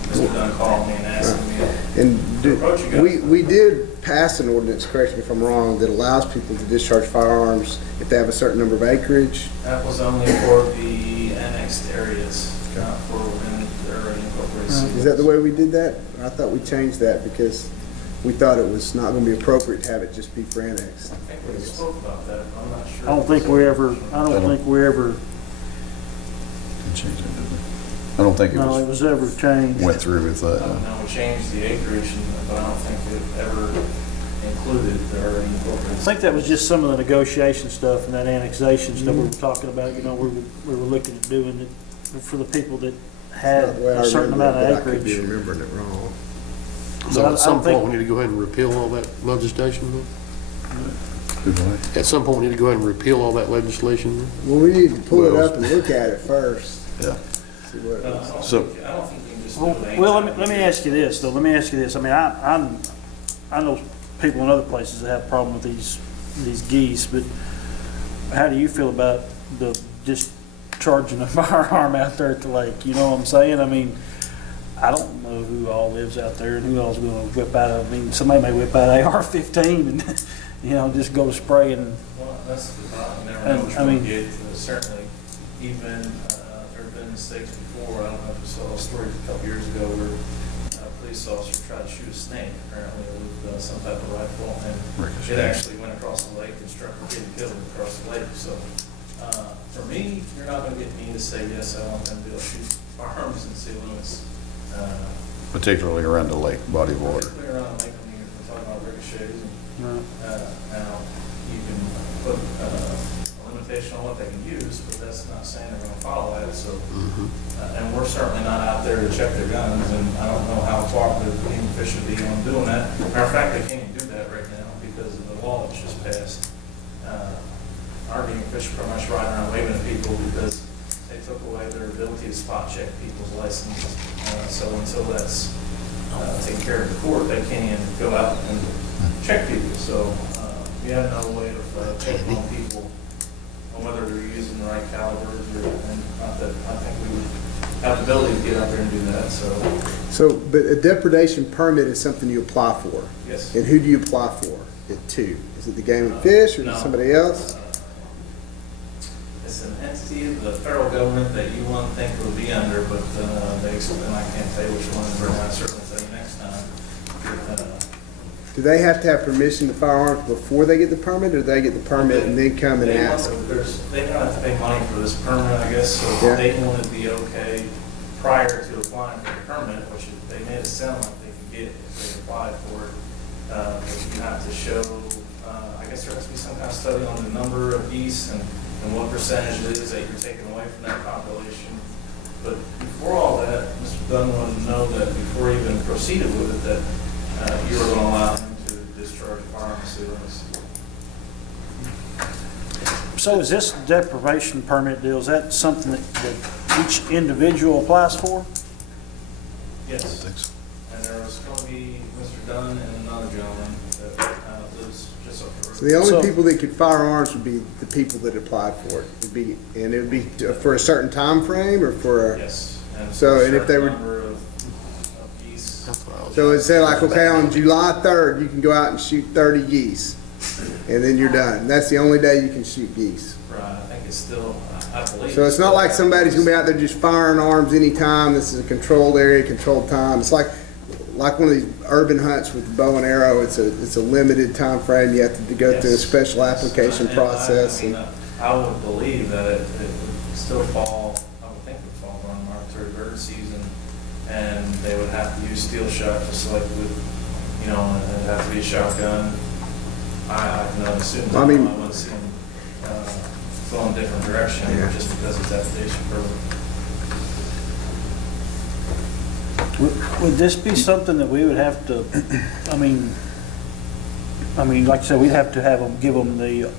Mr. Dunn called me and asked me. And we did pass an ordinance, correct me if I'm wrong, that allows people to discharge firearms if they have a certain number of acreage. That was only for the annexed areas, not for when they're already incorporated. Is that the way we did that? I thought we changed that because we thought it was not going to be appropriate to have it just be for annexed. I think we spoke about that, but I'm not sure. I don't think we ever, Change it, did we? I don't think it no, it was, was ever changed. went through with that. No, we changed the acreage, but I don't think it ever included the already incorporated. I think that was just some of the negotiation stuff and that annexation stuff we were talking about, we were looking at doing it for the people that had a certain amount of I could be acreage. remembering it wrong. So at some point, we need to go ahead and repeal all that legislation? At some point, we need to go ahead and repeal all that legislation? Well, we need to pull it up and look at it first. Yeah. See what it is. So- I don't think you can just Well, let me ask you this, though. Let me ask you this. I mean, I know people in other places that have a problem with these geese, but how do you feel about the discharging a firearm out there at the lake? You know what I'm saying? I mean, I don't know who all lives out there and who all's going to whip out. I mean, somebody may whip out an AR-15 and, you know, just go spray and. Well, that's the problem. Never know which I one mean- to get. Certainly, even there have been mistakes before. I don't know if you saw a story a couple years ago where a police officer tried to shoot a snake, apparently with some type of rifle, and it actually went across the lake and struck a kid and killed him across the lake. So, for me, you're not going to get me to say yes. I want them to be able to shoot firearms and city limits. Particularly around the lake, body of water. Particularly around the lake when you're talking about ricochets. And, now, you can put a limitation on what they can use, but that's not saying they're going to follow that. So, and we're certainly not out there to check their guns, and I don't know how cooperative the game fish should be on doing that. Matter of fact, they can't even do that right now because of the law that's just passed. Our game fish are pretty much riding around waving at people because they took away their ability to spot check people's licenses. So until that's taken care of the court, they can't even go out and check people. So we have no way of checking on people on whether they're using the right calibers and not that I think we would have the ability to get out there and do that. So But a depredation permit is something you apply for. yes. And who do you apply for it to? Is it the Game and Fish or is No. it somebody else? It's an entity of the federal government that you wouldn't think it would be under, but they explain, I can't tell you which one, but I certainly tell you next time. Do they have to have permission to fire arms before they get the permit, or do they get the permit and then come and They ask? They don't have to pay money for this permit, I guess, so Yeah. they want to be okay prior to applying for the permit, which they made it sound like they could get if they applied for it. But you have to show, I guess there has to be some kind of study on the number of geese and what percentage it is that you're taking away from that population. But before all that, Mr. Dunn wanted to know that before he even proceeded with it, that you were going to allow him to discharge firearms ceilings. So is this deprivation permit deal, is that something that each individual applies for? Yes. And there was going to be Mr. Dunn and another gentleman that lives just up the road. So the only So- people that could fire arms would be the people that applied for it. And it would be for a certain time frame or for a, Yes. So, and if they were- Number of geese. so it'd say like, okay, on July 3rd, you can go out and shoot 30 geese. And then you're done. That's the only day you can shoot geese. Right, I think it's still, I believe. So it's not like somebody's gonna be out there just firing arms anytime. This is a controlled area, controlled time. It's like one of these urban hunts with bow and arrow. It's a limited time frame. You have to go through a Yes. special application And process. I mean, I would believe that it would still fall, I would think it would fall on migratory bird season, and they would have to use steel shot just like with, you know, and it'd have to be a shotgun. I can assume that I I mean- wouldn't see them go in a different direction Yeah. just because it's application permit. Would this be something that we would have to, I mean, like I said, we'd have to have them, give them the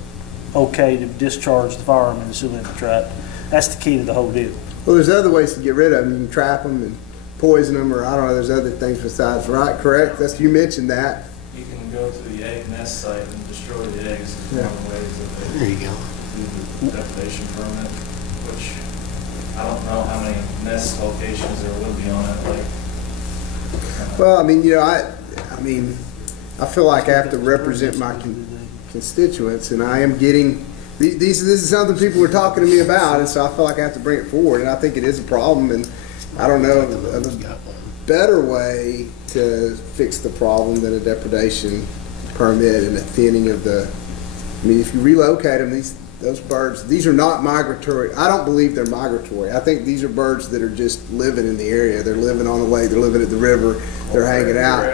okay to discharge the firearm in the city limits, right? That's the key to the whole deal. Well, there's other ways to get rid of them. You can trap them and poison them, or I don't know, there's other things besides, right? Correct? You mentioned that. You can go to the egg nest site and destroy the eggs. It's one of the ways that There they you go. do the depredation permit, which I don't know how many nest locations there would be on that lake. Well, I mean, you know, I feel like I have to represent my constituents, and I am getting, this is something people are talking to me about, and so I feel like I have to bring it forward, and I think it is a problem, and I don't know of a better way to fix the problem than a depredation permit and a thinning of the, I mean, if you relocate them, those birds, these are not migratory. I don't believe they're migratory. I think these are birds that are just living in the area. They're living on the lake, they're living at the river, they're hanging out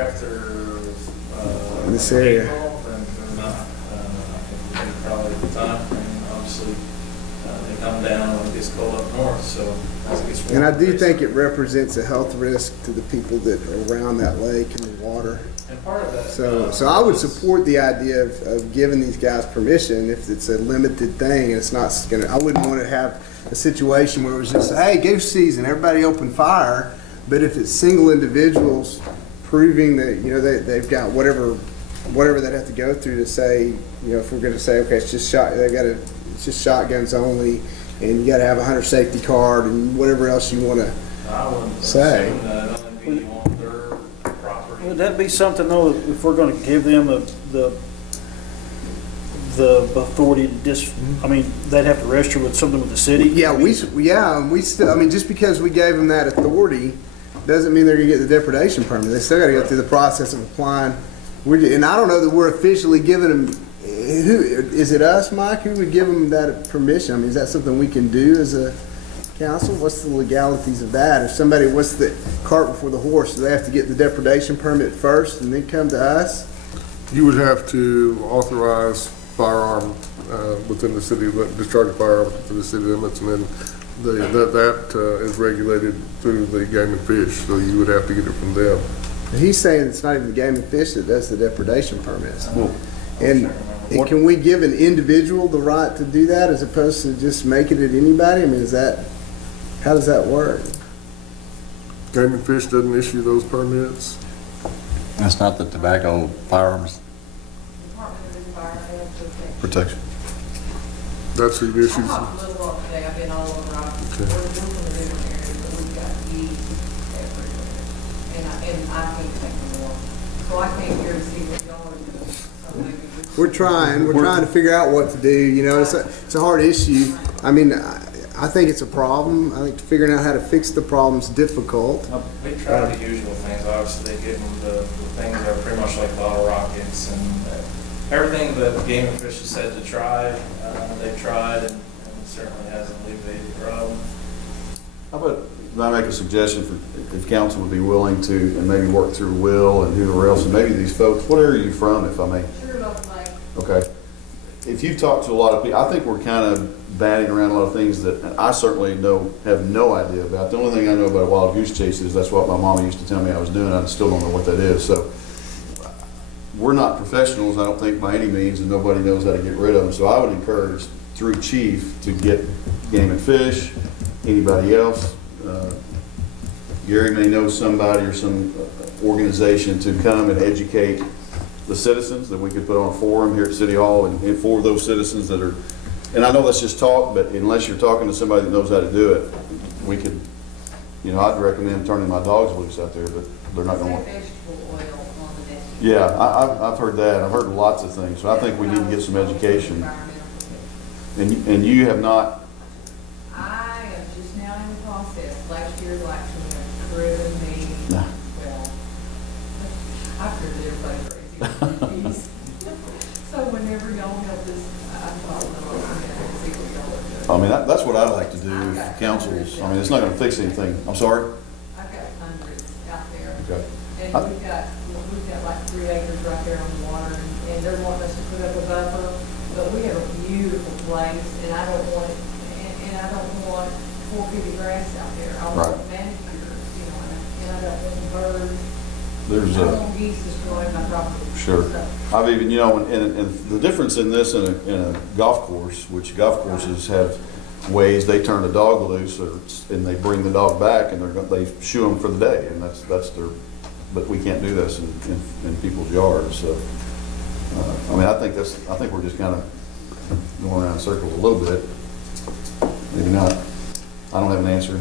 in this area. April, then they're not. I think it's probably the time, and obviously, they come down when it gets cold up north, so as it gets And I warmer, do they think it represents a health risk to the people that are around that lake and the water. And part of that. So I would support the idea of giving these guys permission if it's a limited thing and it's not gonna, I wouldn't want to have a situation where it was just, hey, goose season, everybody open fire, But if it's single individuals proving that, you know, they've got whatever they'd have to go through to say, you know, if we're gonna say, okay, it's just it's just shotguns only, and you gotta have a hunter safety card and whatever else you wanna I wouldn't say. assume that only be on their property. Would that be something though, if we're gonna give them the authority to I mean, they'd have to register with something with the city? Yeah, we still, I mean, just because we gave them that authority doesn't mean they're gonna get the depredation permit. They still gotta go through the process of applying. And I don't know that we're officially giving them, is it us, Mike, who would give them that permission? I mean, is that something we can do as a council? What's the legalities of that? If somebody, what's the cart before the horse? Do they have to get the depredation permit first and then come to us? You would have to authorize firearm within the city, discharging firearms within the city limits, and then that is regulated through the Game and Fish, so you would have to get it from them. He's saying it's not even the Game and Fish that does the depredation permits. And can we give an individual the right to do that as opposed to just making it anybody? I mean, how does that work? Game and Fish doesn't issue those permits. It's not the tobacco firearms protection. That's who issues them. I talked a little while today, I've been all over Rocky. We're from the different areas, but we've got geese everywhere. And I can't take them more. So I came here to see what y'all are doing. So maybe We're trying to figure out what to do. You know, it's a hard issue. I mean, I think it's a problem. I think figuring out how to fix the problem's difficult. We try the usual things, obviously, they give them the things that are pretty much like bottle rockets and everything that Game and Fish has said to try, they've tried, and it certainly hasn't alleviated the problem. How about, if I make a suggestion for, if council would be willing to, and maybe work through Will and whoever else, and maybe these folks, what area are you from, if I may? Sure, like, Okay. If you've talked to a lot of people, I think we're kind of batting around a lot of things that I certainly have no idea about. The only thing I know about a wild goose chase is that's what my mama used to tell me I was doing. I still don't know what that is. So we're not professionals, I don't think, by any means, and nobody knows how to get rid of them. So I would encourage, through Chief, to get Game and Fish, anybody else. Gary may know somebody or some organization to come and educate the citizens, that we could put on a forum here at City Hall and for those citizens that are, and I know that's just talk, but unless you're talking to somebody that knows how to do it, we could, you know, I'd recommend turning my dogs loose out there, but they're not going to want. vegetable oil on the next. Yeah, I've heard that. I've heard lots of things. So I think we need to get some education. And you have not, I am just now in the process. Last year, like, driven me, Nah. well, I've driven everybody crazy with these. So whenever y'all have this, I thought, no, I'm gonna see what y'all are doing. I mean, that's what I'd like to do, councils. I mean, it's not going to fix anything. I'm sorry? I've got hundreds out there. Okay. And we've got like 3 acres right there on the water, and they're wanting us to put up a buffer, but we have a beautiful place, and I don't want it, and I don't want 4 feet of grass out there. I want Right. manicure, you know, and I got little birds. There's I don't want geese destroying my property. Sure. So, I've even, you know, and the difference in this and a golf course, which golf courses have ways they turn a dog loose and they bring the dog back and they shoo them for the day, and that's their, but we can't do this in people's yards. So, I mean, I think we're just kind of going around in circles a little bit. Maybe not. I don't have an answer.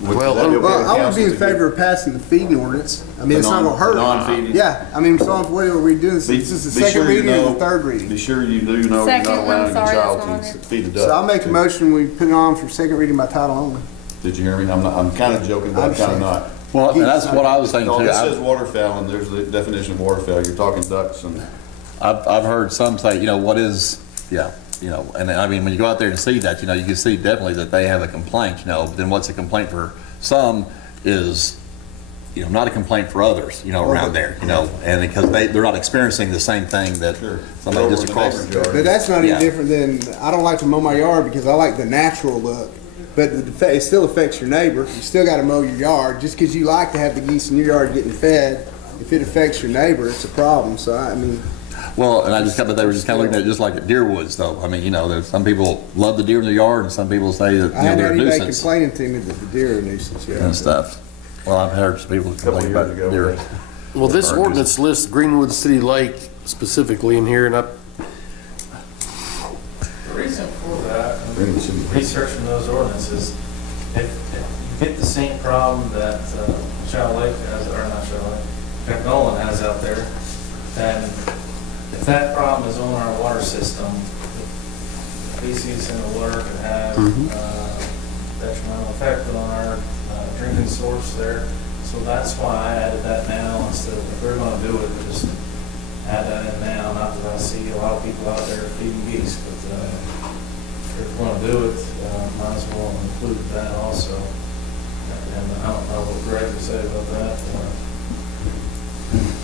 Well, That'd be okay with I would council be in to favor of passing the feeding ordinance. I mean, The it's not gonna hurt. non-feeding? Yeah, I mean, so what are we doing? This is the second reading or the third reading? Be sure you do know you're Second, not I'm allowing your sorry, child that's not on to there. feed a duck. So I'll make a motion, we put it on for second reading by title only. Did you hear me? I'm kind of joking, but I'm kind of not. Well, and that's what I was thinking No, too. it says waterfowl, and there's the definition of waterfowl. You're talking ducks and, I've heard some say, you know, what is, yeah, you know, and I mean, when you go out there and see that, you know, you can see definitely that they have a complaint, you know, but then what's a complaint for some is, you know, not a complaint for others, you know, around there, you know, and because they're not experiencing the same thing that Sure. somebody just Over the across. neighbor's yard. But that's not any Yeah. different than, I don't like to mow my yard because I like the natural look. But it still affects your neighbor. You still gotta mow your yard. Just because you like to have the geese in your yard getting fed, if it affects your neighbor, it's a problem. So, I mean, Well, and I just but they were just kind of looking at it just like at deer woods, though. I mean, you know, there's some people love the deer in their yard, and some people say that, I you know, haven't they're had a anybody nuisance complaining to me that the deer are a nuisance, yeah. and stuff. Well, I've heard some people Couple complain years about ago, their. yeah. Well, this ordinance lists Greenwood City Lake specifically in here, and The reason for that, Greenwood City. researching those ordinances, if you get the same problem that Shadow Lake has, or not Shadow Lake, McNollan has out there, then if that problem is on our water system, feces in the water can have detrimental effect on our drinking source there. So that's why I added that now instead of, if we're gonna do it, just add that in now. Not that I see a lot of people out there feeding geese, but if we're gonna do it, might as well include that also. And I don't know what Greg would say about that.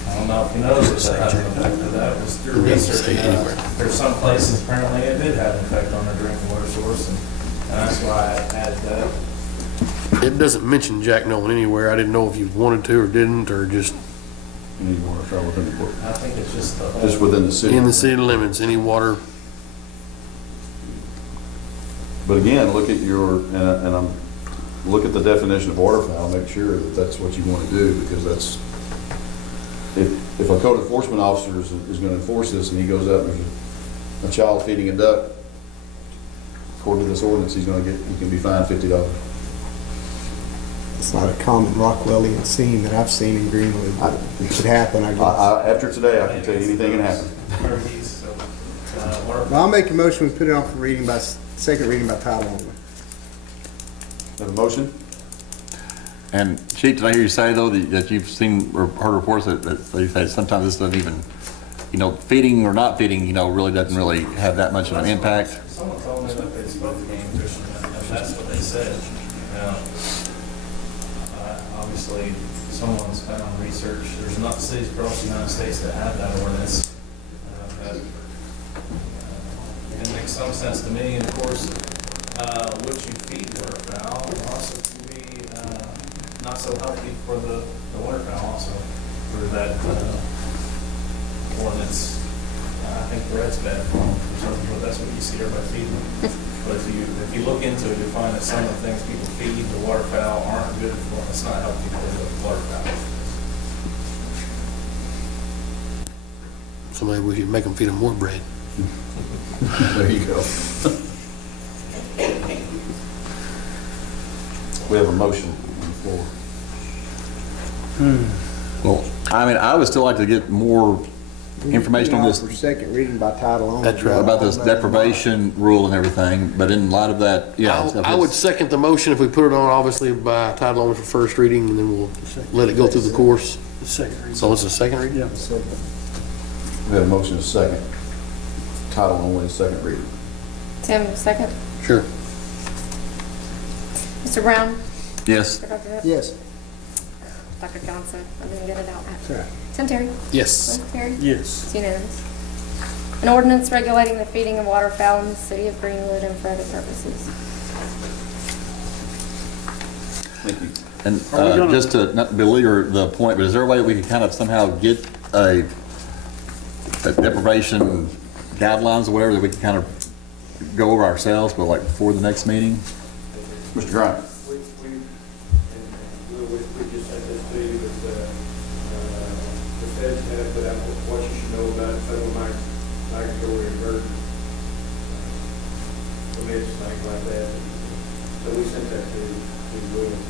I don't know if he knows if that had an effect of that. It was through research. There's some places apparently it did have an effect on their drinking water source, and that's why I added that. it doesn't mention Jack Nolan anywhere. I didn't know if you wanted to or didn't, or just Any water foul within the book, I think it's just the whole. just within the city. in the city limits, any water. But again, look at your, and I'm, look at the definition of waterfowl, make sure that that's what you want to do, because that's, if a code enforcement officer is going to enforce this and he goes out and there's a child feeding a duck, according to this ordinance, he can be fined $50. It's not a common Rockwellian scene that I've seen in Greenwood. It could happen, I guess. After today, I can tell you anything can happen. Well, I'll make a motion, we put it on for reading by, second reading by title only. Have a motion? And Chief, did I hear you say though that you've seen or heard reports that they say sometimes this doesn't even, feeding or not feeding, really doesn't really have that much of an impact? Someone told me that they spoke to game fishermen, and that's what they said. Obviously, someone's done on research. There's not cities across the United States that have that ordinance. It makes some sense to me, and of course, what you feed waterfowl also can be not so healthy for the waterfowl also, for that ordinance. I think bread's bad for them or something, but that's what you see everybody feeding them. But if you look into it, you find that some of the things people feed the waterfowl aren't good for them. It's not healthy for the waterfowl. So maybe we should make them feed them more bread. There you go. We have a motion on the floor. Well, I would still like to get more information on this, For second reading by title only. That's right. about this deprivation rule and everything, but in light of that, yeah. I would second the motion if we put it on, obviously, by title only for first reading, and then we'll let it go through the course. The second reading. So it's a second reading? Yeah. We have a motion, a second. Title only, second reading. Tim, second. Sure. Mr. Brown? Yes. Dr. Hook? Yes. Dr. Johnson? I didn't get it out. Sorry. Tim Terry? Yes. Cliff Terry? Yes. It's unanimous. An ordinance regulating the feeding of waterfowl in the city of Greenwood and for other purposes. Thank you. And Are we gonna- just to not belabor the point, but is there a way we could kind of somehow get a deprivation guidelines or whatever that we can kind of go over ourselves, but like before the next meeting? Mr. Grant? We just sent this to you, but the feds have put out what you should know about federal migratory bird permits, things like that. So we sent that to William.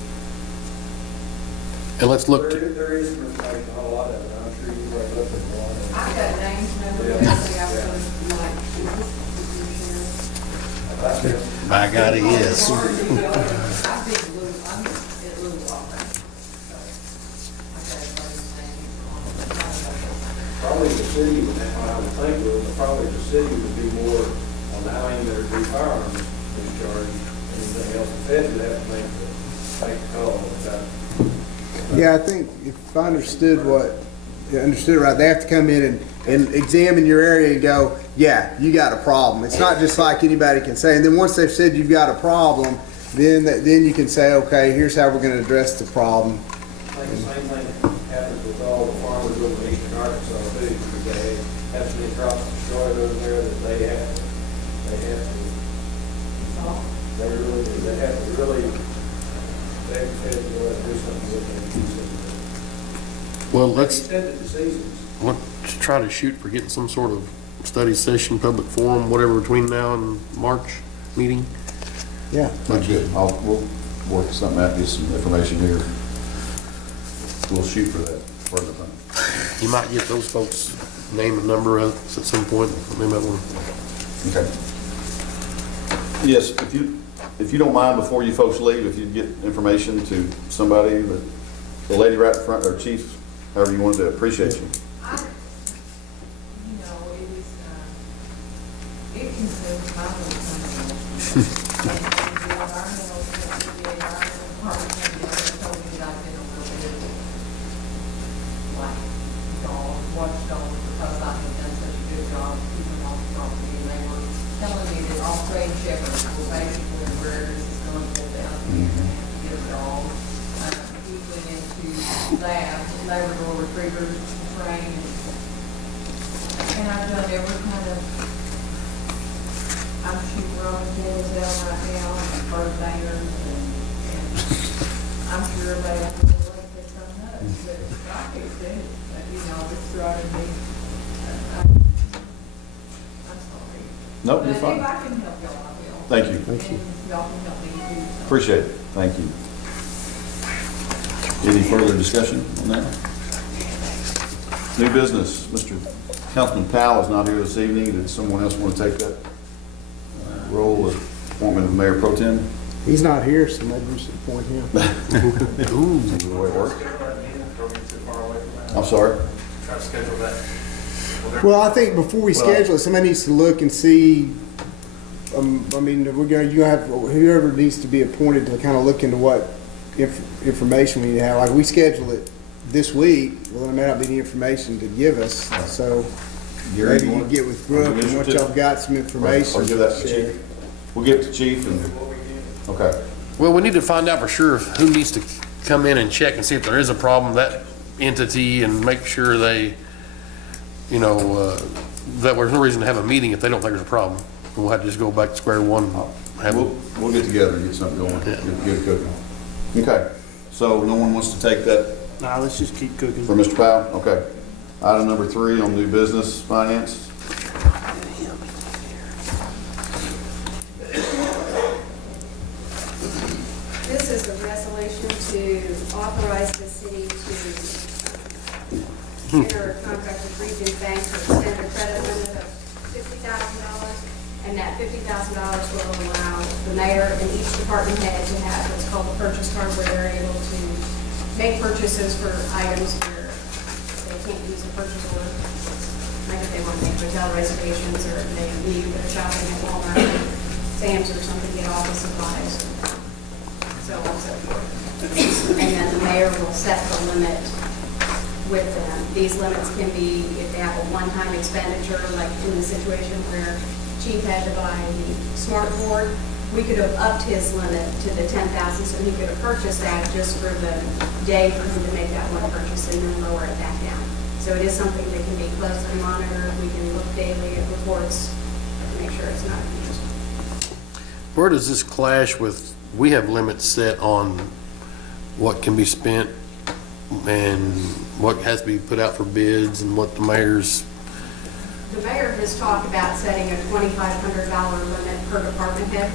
And let's look, There is some information on a lot of it. I'm sure you read up on a lot of it. I've got names, numbers, Yeah. everything else, like, by God, he is. I've been blue, I'm at Blue Water. Probably the city, when I would think, probably the city would be more allowing there to be firearms discharge than anything else. The feds would have to make the call about. Yeah, I think if I understood it right, they have to come in and examine your area and go, yeah, you got a problem. It's not just like anybody can say. And then once they've said you've got a problem, then you can say, okay, here's how we're going to address the problem. I think the same thing happens with all the farmers over in eastern Arkansas too, because they have so many crops destroyed over there that they have to They said to do something with Well, it. They let's said that the seasons. try to shoot for getting some sort of study session, public forum, whatever, between now and March meeting. Yeah. That's good. We'll work something out, get some information here. We'll shoot for that further time. You might get those folks' name and number at some point. They might want Okay. Yes, if you don't mind, before you folks leave, if you get information to somebody, the lady right in front, or chief, however you want to do it, appreciate you. You know, it consumes my whole watched on because I had done such a good job keeping off the property, and they were telling me that all trained shepherds were basically where this is going to go down, you're going to have to get a dog. We went into that, Labrador retrievers, trained, and I've done every kind of, I'm shooting Roman candles out right now, and bird bangers, and I'm sure everybody out there will like this on nuts, but I can't stand it. You know, it's driving me. I'm sorry. Nope, you're But fine. if I can help y'all, I will. Thank you. And y'all can help me too. so. Appreciate it. Thank you. Any further discussion on that? New business. Mr. Councilman Powell is not here this evening. Did someone else want to take that role of appointment of Mayor Pro Tem? He's not here, so maybe we should appoint him. Ooh. Is the way it works? I'm sorry? Try to schedule that. Well, I think before we schedule it, somebody needs to look and see, I mean, you have, whoever needs to be appointed to kind of look into what information we have. Like, we schedule it this week, well, there may not be any information to give us, so Gary, maybe you get with Brooke and once y'all got some information. Or give that to share. Chief. We'll give it to Chief and, okay. Well, we need to find out for sure who needs to come in and check and see if there is a problem, that entity, and make sure they, you know, that there's no reason to have a meeting if they don't think there's a problem. We'll have to just go back to square one. We'll get together and get something going, get it cooking. Okay, so no one wants to take that Nah, let's just keep cooking. for Mr. Powell? Okay. Item number 3 on new business, finance. This is a resolution to authorize the city to enter a contract with Greenwood Bank to extend the credit limit of $50,000, and that $50,000 will allow the mayor and each department head to have what's called a purchase card, where they're able to make purchases for items where they can't use a purchase order. Like if they want to make hotel reservations, or they need to go shopping at Walmart, or Sam's or something, to get office supplies, so on and so forth. And then the mayor will set the limit with them. These limits can be, if they have a one-time expenditure, like in the situation where Chief had to buy the smart board, we could have upped his limit to the $10,000, so he could have purchased that just for the day for him to make that one purchase and then lower it back down. So it is something that can be closely monitored. We can look daily at reports to make sure it's not abused. Where does this clash with, we have limits set on what can be spent and what has to be put out for bids, and what the mayor's, The mayor has talked about setting a $2,500 limit per department head.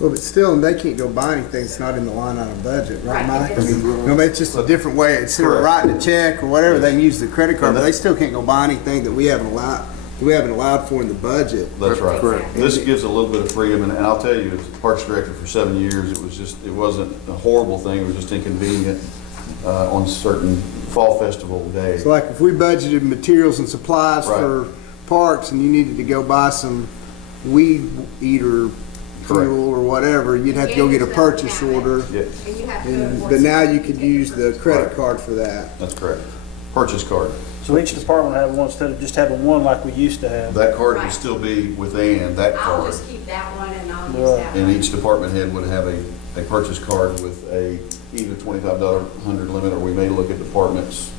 Well, but still, they can't go buy anything that's not in the line item budget, right, Right. Mike? I mean, no, it's just a different way. Instead of writing a check or whatever, they can use the credit card, but they still can't go buy anything that we haven't allowed for in the budget. That's right. Correct. This gives a little bit of freedom, and I'll tell you, as Parks Director for 7 years, it wasn't a horrible thing, it was just inconvenient on certain fall festival days. So like if we budgeted materials and supplies Right. for parks and you needed to go buy some weed eater fuel or whatever, you'd have to go get a purchase order. Yeah, And you have to go to board But now you could certification use the first. credit Right. card for that. that's correct. Purchase card. So each department have one instead of just having one like we used to have. That card would Right. still be within that I'll card. just keep that one and I'll use Right. that And one. each department head would have a purchase card with either $25 limit, or we may look at departments.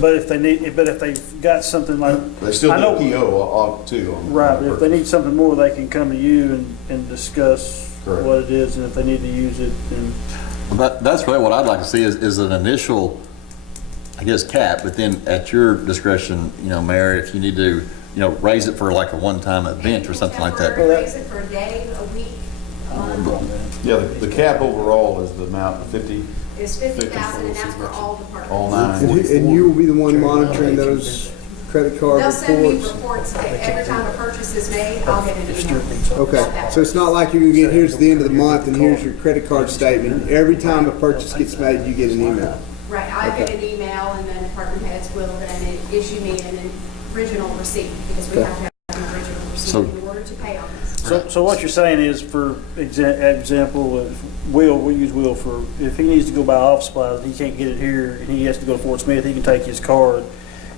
But if they've got something like. They still I do know- a PO too. on Right, but if they purchase. need something more, they can come to you and discuss Correct. what it is, and if they need to use it, then, But that's really what I'd like to see is an initial, I guess, cap, but then at your discretion, Mayor, if you need to, raise it for like a one-time event or something like that. Temporary, raise it for a day, a week, a month. Yeah, the cap overall is the amount, 50, It's 50,000, and that's for all departments. all nine. And you will be the one monitoring those credit card They'll send me reports? reports that every time a purchase is made, I'll get an email. Okay, so it's not like you're gonna get, here's the end of the month and here's your credit card statement. Every time a purchase gets made, you get an email. Right, I get an email, and then department heads will then issue me an original receipt, because we have to have an original receipt in order to pay on this. so what you're saying is, for example, we use Will for, if he needs to go buy office supplies, he can't get it here, and he has to go to Fort Smith, he can take his card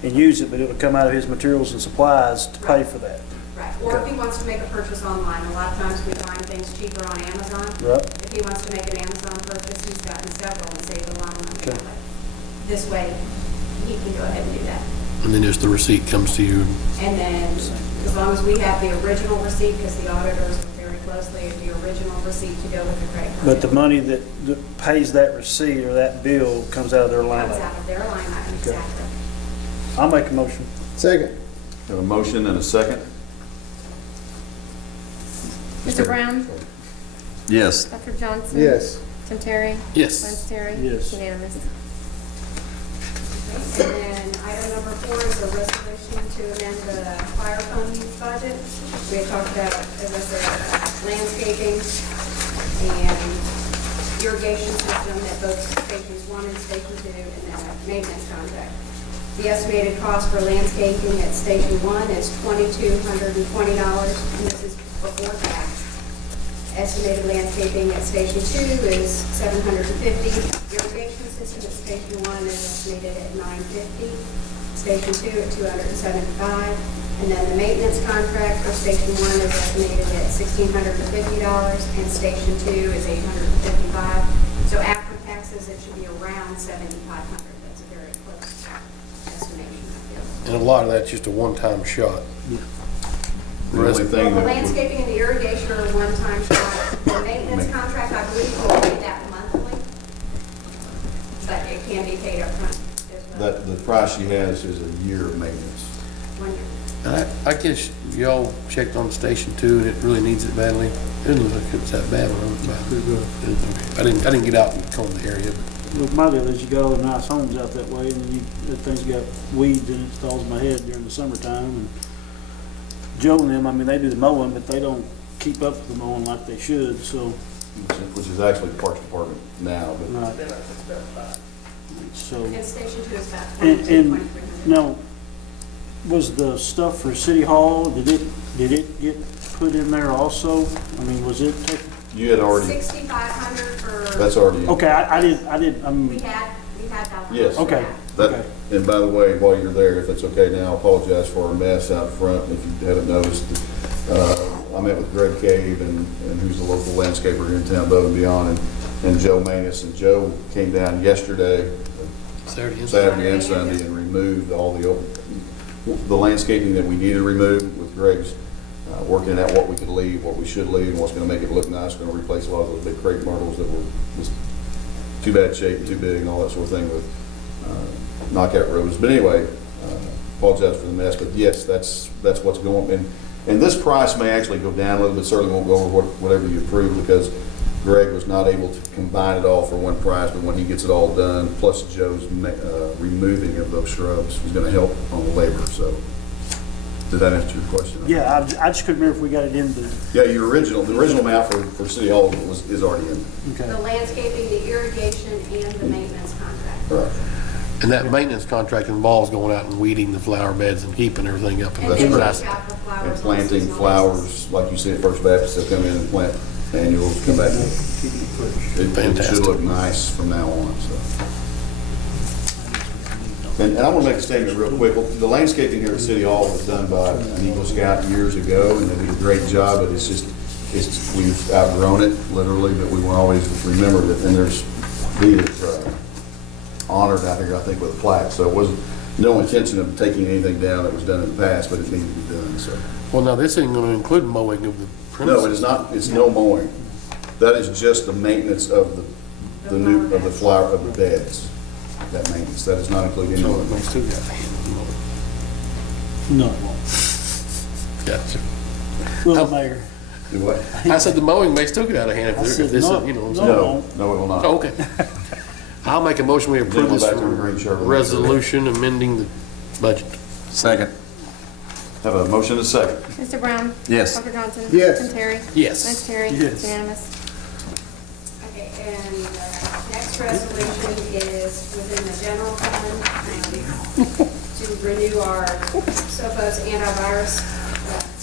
and use it, but it would come out of his materials and supplies to pay for that. Right, or if he wants to make a purchase online, a lot of times we find things cheaper on Amazon. Right. If he wants to make an Amazon purchase, he's gotten several and saved a lot of money. Okay. But this way, he can go ahead and do that. And then just the receipt comes to you. And then, as long as we have the original receipt, because the auditors look very closely at the original receipt to go with the credit card. But the money that pays that receipt or that bill comes out of their line Comes item. out of their line item, exactly. I'll make a motion. Second. Have a motion and a second? Mr. Brown? Yes. Dr. Johnson? Yes. Tim Terry? Yes. Lance Terry? Yes. Unanimous. And then item number 4 is a resolution to amend the fire fund budget. We had talked about, as I said, landscaping and irrigation system at both stations 1 and station 2, and then a maintenance contract. The estimated cost for landscaping at station 1 is $2,220, and this is before tax. Estimated landscaping at station 2 is $750. Irrigation system at station 1 is estimated at $950. Station 2 at $275. And then the maintenance contract for station 1 is estimated at $1,650, and station 2 is $855. So after taxes, it should be around $7,500. That's a very close estimation, I feel. And a lot of that's just a one-time shot. The only Well, thing the that, landscaping and the irrigation are one-time shot. The maintenance contract, I believe, will pay that monthly, but it can be paid upfront as well. that the price she has is a year of maintenance. 1 year. And I guess y'all checked on Station 2 and it really needs it badly. It didn't look like it's that bad when I looked back. I didn't get out and comb the area. Look, my deal is you got all the nice homes out that way, and then that thing's got weeds in it, stalls my head during the summertime, and Joe and them, I mean, they do the mowing, but they don't keep up with the mowing like they should, so, Which is actually the Parks Department now, but right. So, And station 2 is about and, 2,300. now, was the stuff for City Hall, did it get put in there also? I mean, was it taken? you had already, 6,500 for. that's already in. Okay, I did, We had that. Yes. okay, That, okay. and by the way, while you're there, if it's okay now, I apologize for our mess out front, if you haven't noticed. I met with Greg Cave and who's the local landscaper here in town, above and beyond, and Joe Manus, and Joe came down yesterday, Saturday and Sunday, and removed all the landscaping that we needed to remove with Greg's working out what we could leave, what we should leave, and what's gonna make it look nice. Gonna replace a lot of those big crepe myrtles that were just too bad shape and too big and all that sort of thing with knockout rows. But anyway, apologize for the mess, but yes, that's what's going. And this price may actually go down a little bit, certainly won't go over whatever you approve, because Greg was not able to combine it all for one price, but when he gets it all done, plus Joe's removing of those shrubs is gonna help on the labor, so. Did that answer your question? Yeah, I just couldn't remember if we got it in the, Yeah, the original amount for City Hall is already in. The okay. landscaping, the irrigation, and the maintenance contract. Right. And that maintenance contract involves going out and weeding the flower beds and keeping everything up. And That's then we've correct. got the flowers. And on planting seasonal flowers, like you see at First Baptist, they'll come in and plant annuals, come back. It Fantastic. should look nice from now on, so. And I want to make a statement real quick. The landscaping here at City Hall was done by an Eagle Scout years ago, and they did a great job, but we've outgrown it, literally, but we will always remember that, and there's, he is honored out here, I think, with a plaque, so it wasn't, no intention of taking anything down that was done in the past, but it needed to be done, so. Well, now this isn't going to include mowing of the premises. No, it is not, it's no mowing. That is just the maintenance of the new, of the flower, of the beds. That maintenance, that does not include any. So it makes two guys. No, it won't. Gotcha. Well, Mayor, Do what? I said the mowing may still get out of hand I if said this, no, you know. no. No, no, it will not. Oh, okay. I'll make a motion, we approve this Back to the green shirt. resolution amending the budget. Second. Have a motion and a second. Mr. Brown? Yes. Dr. Johnson? Yes. Ms. Terry? Yes. Ms. Terry? Yes. It's unanimous. Okay, and next resolution is within the general fund to renew our Sophos antivirus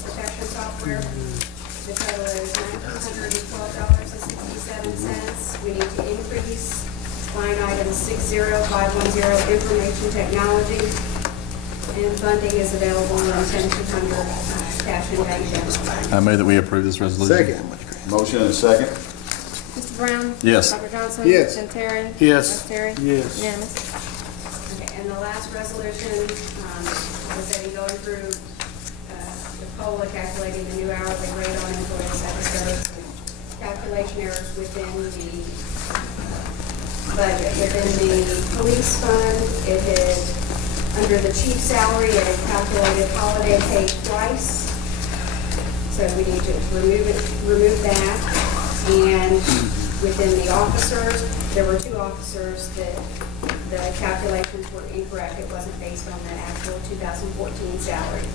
protection software. The total is $1,912.67. We need to increase line item 60510, information technology, and funding is available on 10200 cash and bank general. I move that we approve this resolution. Second. Motion and a second. Mr. Brown? Yes. Dr. Johnson? Yes. Ms. Terry? Yes. Ms. Terry? Yes. Unanimous. Okay, and the last resolution was that in going through the COLA, calculating the new hourly rate on employees, that discovered some calculation errors within the budget. Within the police fund, it had, under the chief's salary, it had calculated holiday pay twice. So we need to remove that. And within the officers, there were 2 officers that the calculations were incorrect. It wasn't based on the actual 2014 salary.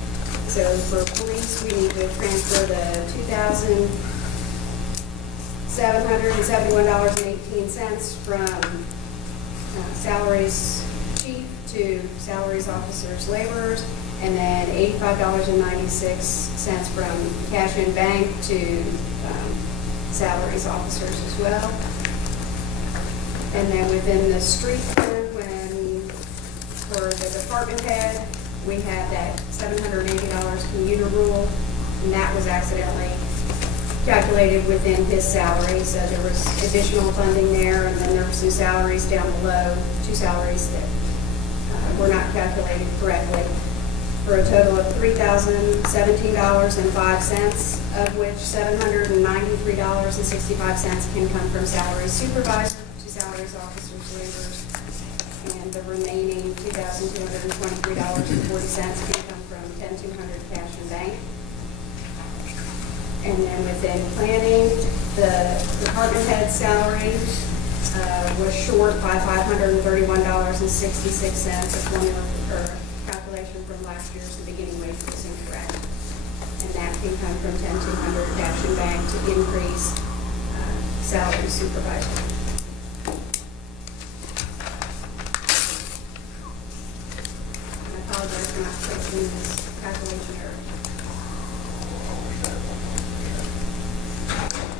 So for police, we need to transfer the $2,771.18 from salaries chief to salaries officers laborers, and then $85.96 from cash in bank to salaries officers as well. And then within the street fund, for the department head, we had that $780 commuter rule, and that was accidentally calculated within his salary, so there was additional funding there, and then there were some salaries down below, 2 salaries that were not calculated correctly, for a total of $3,017.05, of which $793.65 can come from salaries supervisor, 2 salaries officers, laborers, and the remaining $2,223.40 can come from 10200 cash and bank. And then within planning, the department head salary was short by $531.66. A formula or calculation from last year's, the beginning wage was incorrect. And that can come from 10200 cash and bank to increase salary supervisor. I apologize for not correcting this calculation error.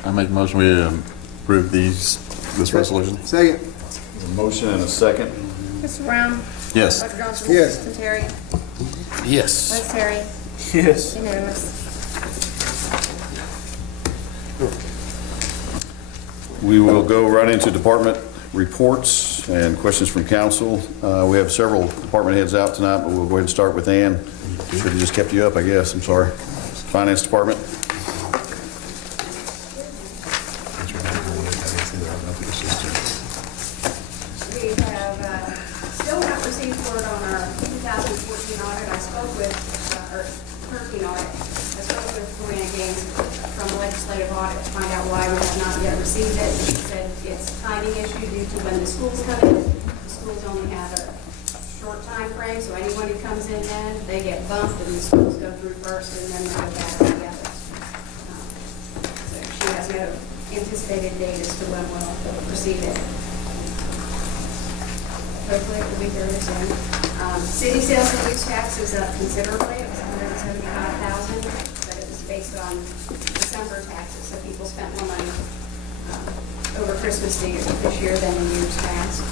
I make a motion, we approve this resolution. Second. A motion and a second. Mr. Brown? Yes. Dr. Johnson? Yes. Ms. Terry? Yes. Ms. Terry? Yes. Unanimous. We will go right into department reports and questions from council. We have several department heads out tonight, but we'll go ahead and start with Ann. Should have just kept you up, I guess. I'm sorry. Finance Department. We have, still not received word on our 2014 audit. I spoke with, or 13 audit, I spoke with Joanna Gaines from legislative audit to find out why we have not yet received it. She said it's a timing issue due to when the schools come in. The schools only have a short time frame, so anyone who comes in then, they get bumped and the schools go through first and then they go back to the others. So she has no anticipated date as to when we'll receive it. Hopefully it will be very soon. City sales and use tax is up considerably. It was $175,000, but it was based on December taxes, so people spent more money over Christmas this year than in years past.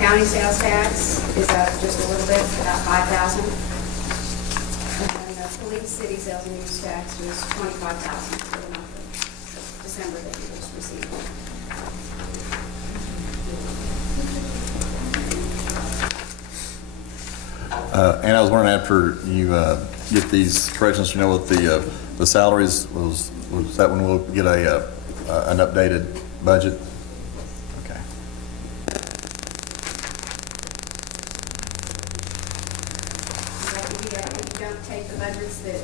County sales tax is up just a little bit, about $5,000. And the police city sales and use tax was $25,000 for the month of December that you just received. And I was wondering, after you get these corrections, you know, with the salaries, was that when we'll get a an updated budget? Okay. If you don't take the budgets that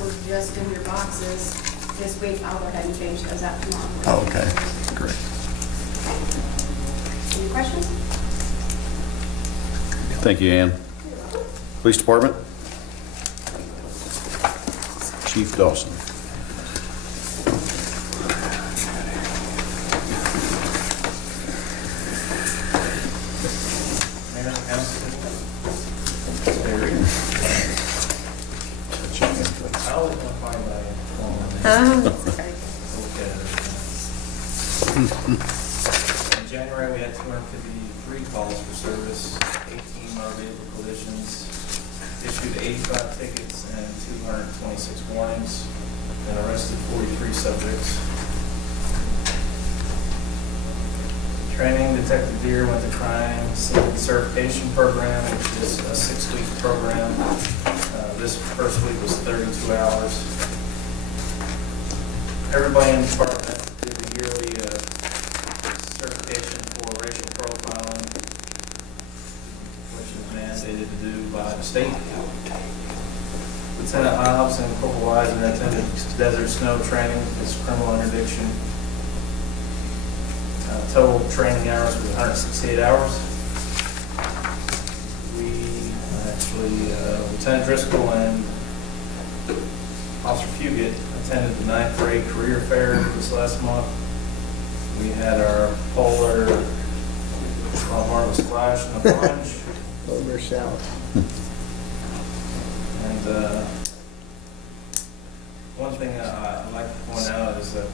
were just in your boxes this week, I'll go ahead and change those out tomorrow. Oh, okay, great. Any questions? Thank you, Ann. Police Department? Chief Dawson. Mayor and council. I'll let them find out. In January, we had 253 calls for service, 18 motor vehicle collisions, issued 85 tickets and 226 warnings, and arrested 43 subjects. Training, Detective Deere went to crime scene certification program, which is a 6-week program. This first week was 32 hours. Everybody in the department did the yearly certification for racial profiling, which is mandated to do by the state. Lieutenant Hobbs and Corporal Wiseman attended desert snow training, this criminal interdiction. Total training hours was 168 hours. We Lieutenant Driscoll and Officer Fugit attended the 9th grade career fair this last month. We had our polar marvelous splash and the plunge. Over south. And one thing I'd like to point out is that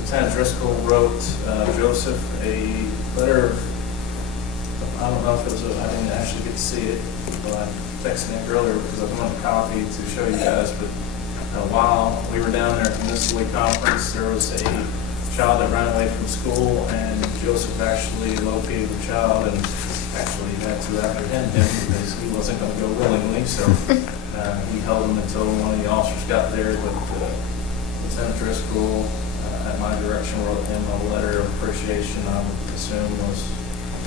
Lieutenant Driscoll wrote Joseph a letter. I don't know if it was, I didn't actually get to see it, but I texted him earlier because I wanted a copy to show you guys. But while we were down there at the Municipal League Conference, there was a child that ran away from school, and Joseph actually located the child and actually had to apprehend him because he wasn't going to go willingly. So he held him until one of the officers got there. But Lieutenant Driscoll, at my direction, wrote him a letter of appreciation. I would assume was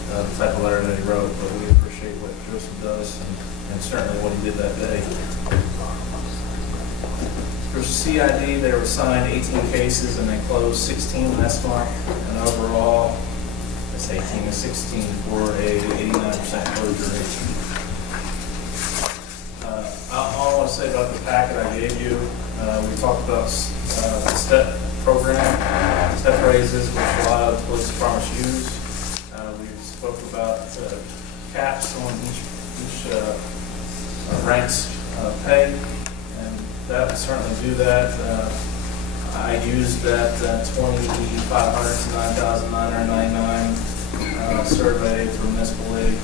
the type of letter that he wrote, but we appreciate what Joseph does and certainly what he did that day. For CID, they were assigned 18 cases and they closed 16 last month, and overall, it's 18 to 16 for a 89% closure rate. All I want to say about the packet I gave you, we talked about the STEP program, STEP raises, which a lot of police departments use. We spoke about caps on each rank's pay, and that would certainly do that. I used that 2,500 to 9,999 survey from Municipal League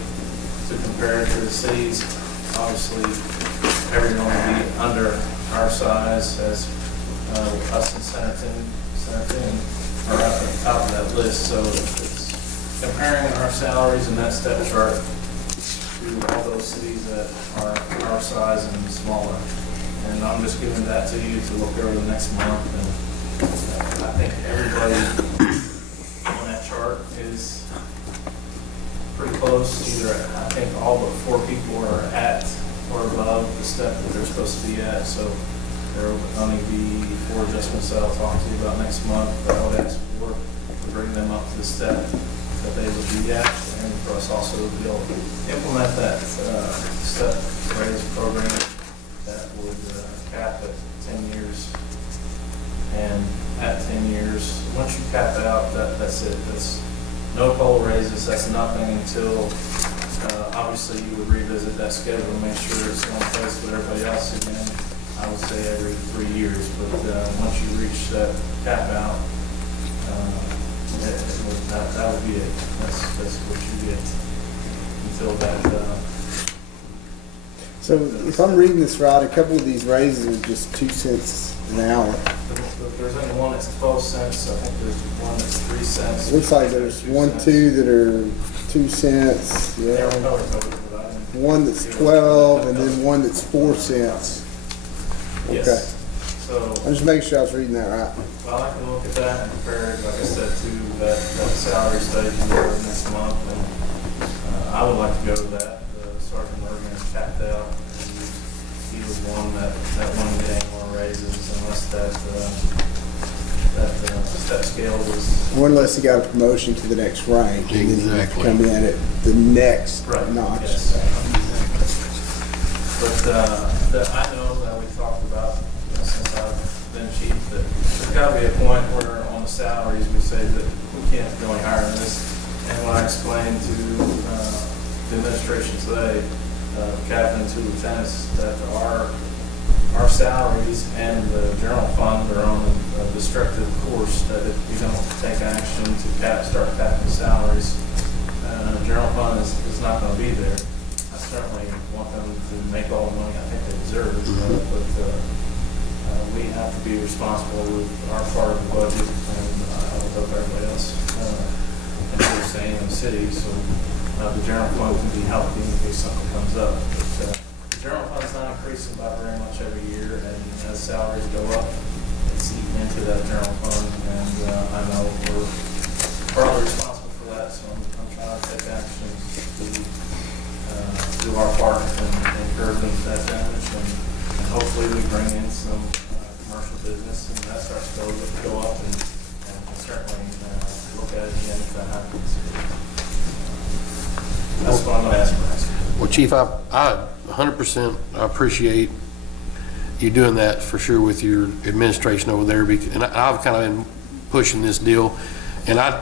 to compare it to the cities. Obviously, everyone would be under our size, as us and Centerton are up at the top of that list. So it's comparing our salaries in that step chart to all those cities that are our size and smaller. And I'm just giving that to you to look over the next month. And I think everybody on that chart is pretty close. Either, I think all but 4 people are at or above the step that they're supposed to be at. So there will only be 4 adjustments that I'll talk to you about next month that I would ask for to bring them up to the step that they would be at, and for us also to be able to implement that step raise program that would cap at 10 years. And at 10 years, once you cap it out, that's it. That's no COLA raises, that's nothing until obviously you would revisit that schedule and make sure it's in place with everybody else again. I would say every 3 years, but once you reach that cap out, that would be it. That's what you get until that. So if I'm reading this right, a couple of these raises are just 2 cents an hour. There's only one that's 12 cents. I think there's one that's 3 cents. Looks like there's 1, 2 that are 2 cents, They yeah. were color-coded, but I didn't. One that's 12, and then one that's 4 cents. Okay. Yes. So So, I'm just making sure I was reading that right. well, I can look at that and compare it, like I said, to that salary study from the next month. And I would like to go to that. Sergeant Morgan is tapped out. He was one that wanted to get any more raises unless that step scale was. Or unless he got a promotion to the next rank. And then Exactly. he come in at the next Right, notch. yes. But I know that we talked about, since I've been chief, that there's got to be a point where on the salaries, we say that we can't go any higher than this. And when I explained to the administration today, captain and 2 lieutenants, that our salaries and the general fund are on a destructive course, that if we don't take action to start capping salaries, the general fund is not going to be there. I certainly want them to make all the money I think they deserve, but we have to be responsible with our part of the budget, and I would hope everybody else can do the same in the city, so the general fund can be healthy in case something comes up. But the general fund's not increasing by very much every year, and as salaries go up, it's eaten into that general fund, and I know we're partly responsible for that, so I'm trying to take action to do our part and curb that damage, and hopefully we bring in some commercial business, and that starts to go up, and certainly look at it again if that happens. That's what I'm going to ask for. Well, Chief, I 100% appreciate you doing that for sure with your administration over there. And I've kind of been pushing this deal, and I'd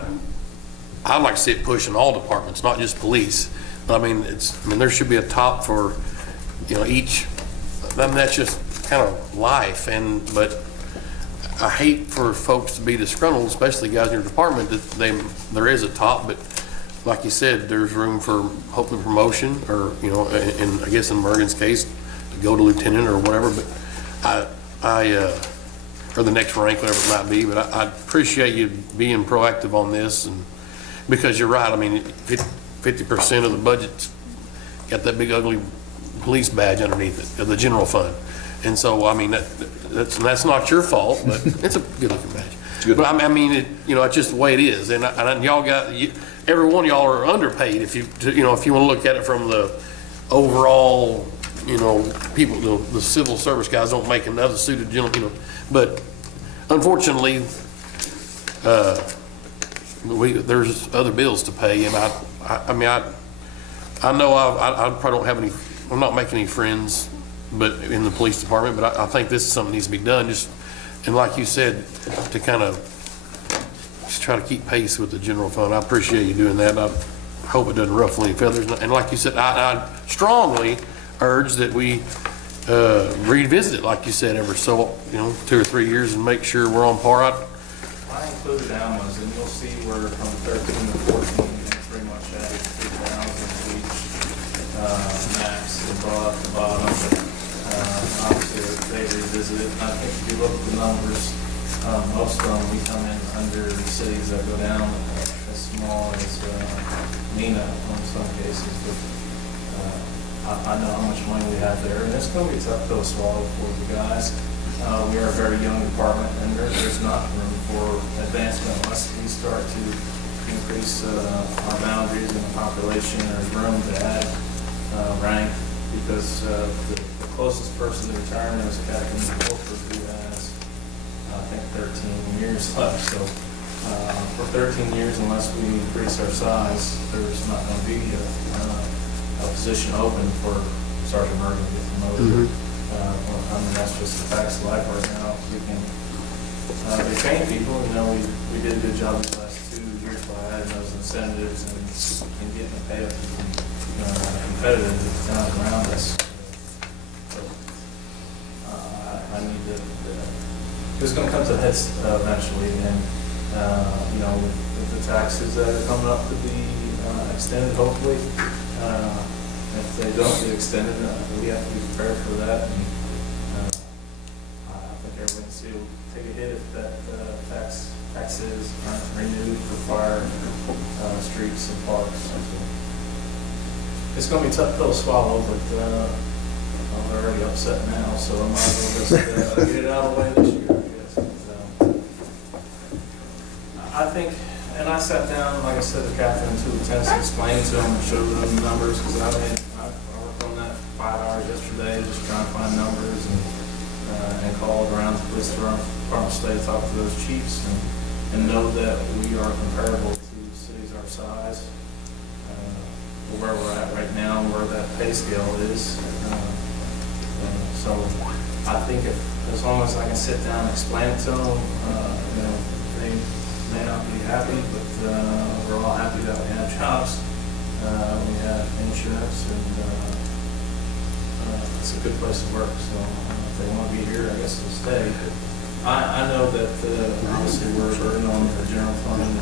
like to see it push in all departments, not just police. But I mean, there should be a top for, each. I mean, that's just kind of life. But I hate for folks to be disgruntled, especially guys in your department, that there is a top, but like you said, there's room for hopefully promotion, or and I guess in Morgan's case, to go to lieutenant or whatever. But or the next rank, whatever it might be. But I appreciate you being proactive on this, and because you're right. I mean, 50% of the budget's got that big ugly police badge underneath it, of the general fund, and so I mean that's not your fault, but it's a good looking badge. But I mean, it's just the way it is, and y'all got. Every one of y'all are underpaid if you want to look at it from the overall, people, the civil service guys don't make another suited general, but unfortunately, there's other bills to pay, and I know I probably don't have any, I'm not making any friends, but in the police department, but I think this is something that needs to be done, and like you said, to kind of try to keep pace with the general fund. I appreciate you doing that. I hope it doesn't ruffle any feathers. And like you said, I strongly urge that we revisit it, like you said, every 2 or 3 years, and make sure we're on par. I included Alma's, and you'll see where from 13 to 14, they pretty much added 3,000 each max and brought up the bottom. Obviously, they revisited. I think if you look at the numbers, most of them, we come in under cities that go down as small as Nina in some cases, but I know how much money we have there, and it's going to be tough to swallow for the guys. We are a very young department, and there's not room for advancement unless we start to increase our boundaries in the population. There's room to add rank, because the closest person to retirement is Captain Wolford, who has I think 13 years left, so for 13 years, unless we increase our size, there's not going to be a position open for Sergeant Morgan to get promoted. I mean, that's just the facts of life right now. We can retain people. We did a good job the last 2 years by adding those incentives and getting the pay up competitive with the towns around us. So I need to. It's going to come to heads eventually, and with the taxes that are coming up to be extended, hopefully. If they don't get extended, we have to be prepared for that. And I think everyone can see will take a hit if that taxes aren't renewed for fire, streets, and parks. So it's going to be tough pill to swallow, but I'm already upset now, so I might as well just get it out of the way this year, I guess. I think, and I sat down, like I said, with Catherine, two lieutenants, explained to them and showed them the numbers, because I worked on that 5 hours yesterday, just trying to find numbers and called around the police department state, talked to those chiefs, and know that we are comparable to cities our size, where we're at right now, where that pay scale is. So I think as long as I can sit down and explain it to them, they may not be happy, but we're all happy that we have jobs, we have insurance, and it's a good place to work. So if they want to be here, I guess they'll stay. But I know that obviously we're burdened on the general fund, and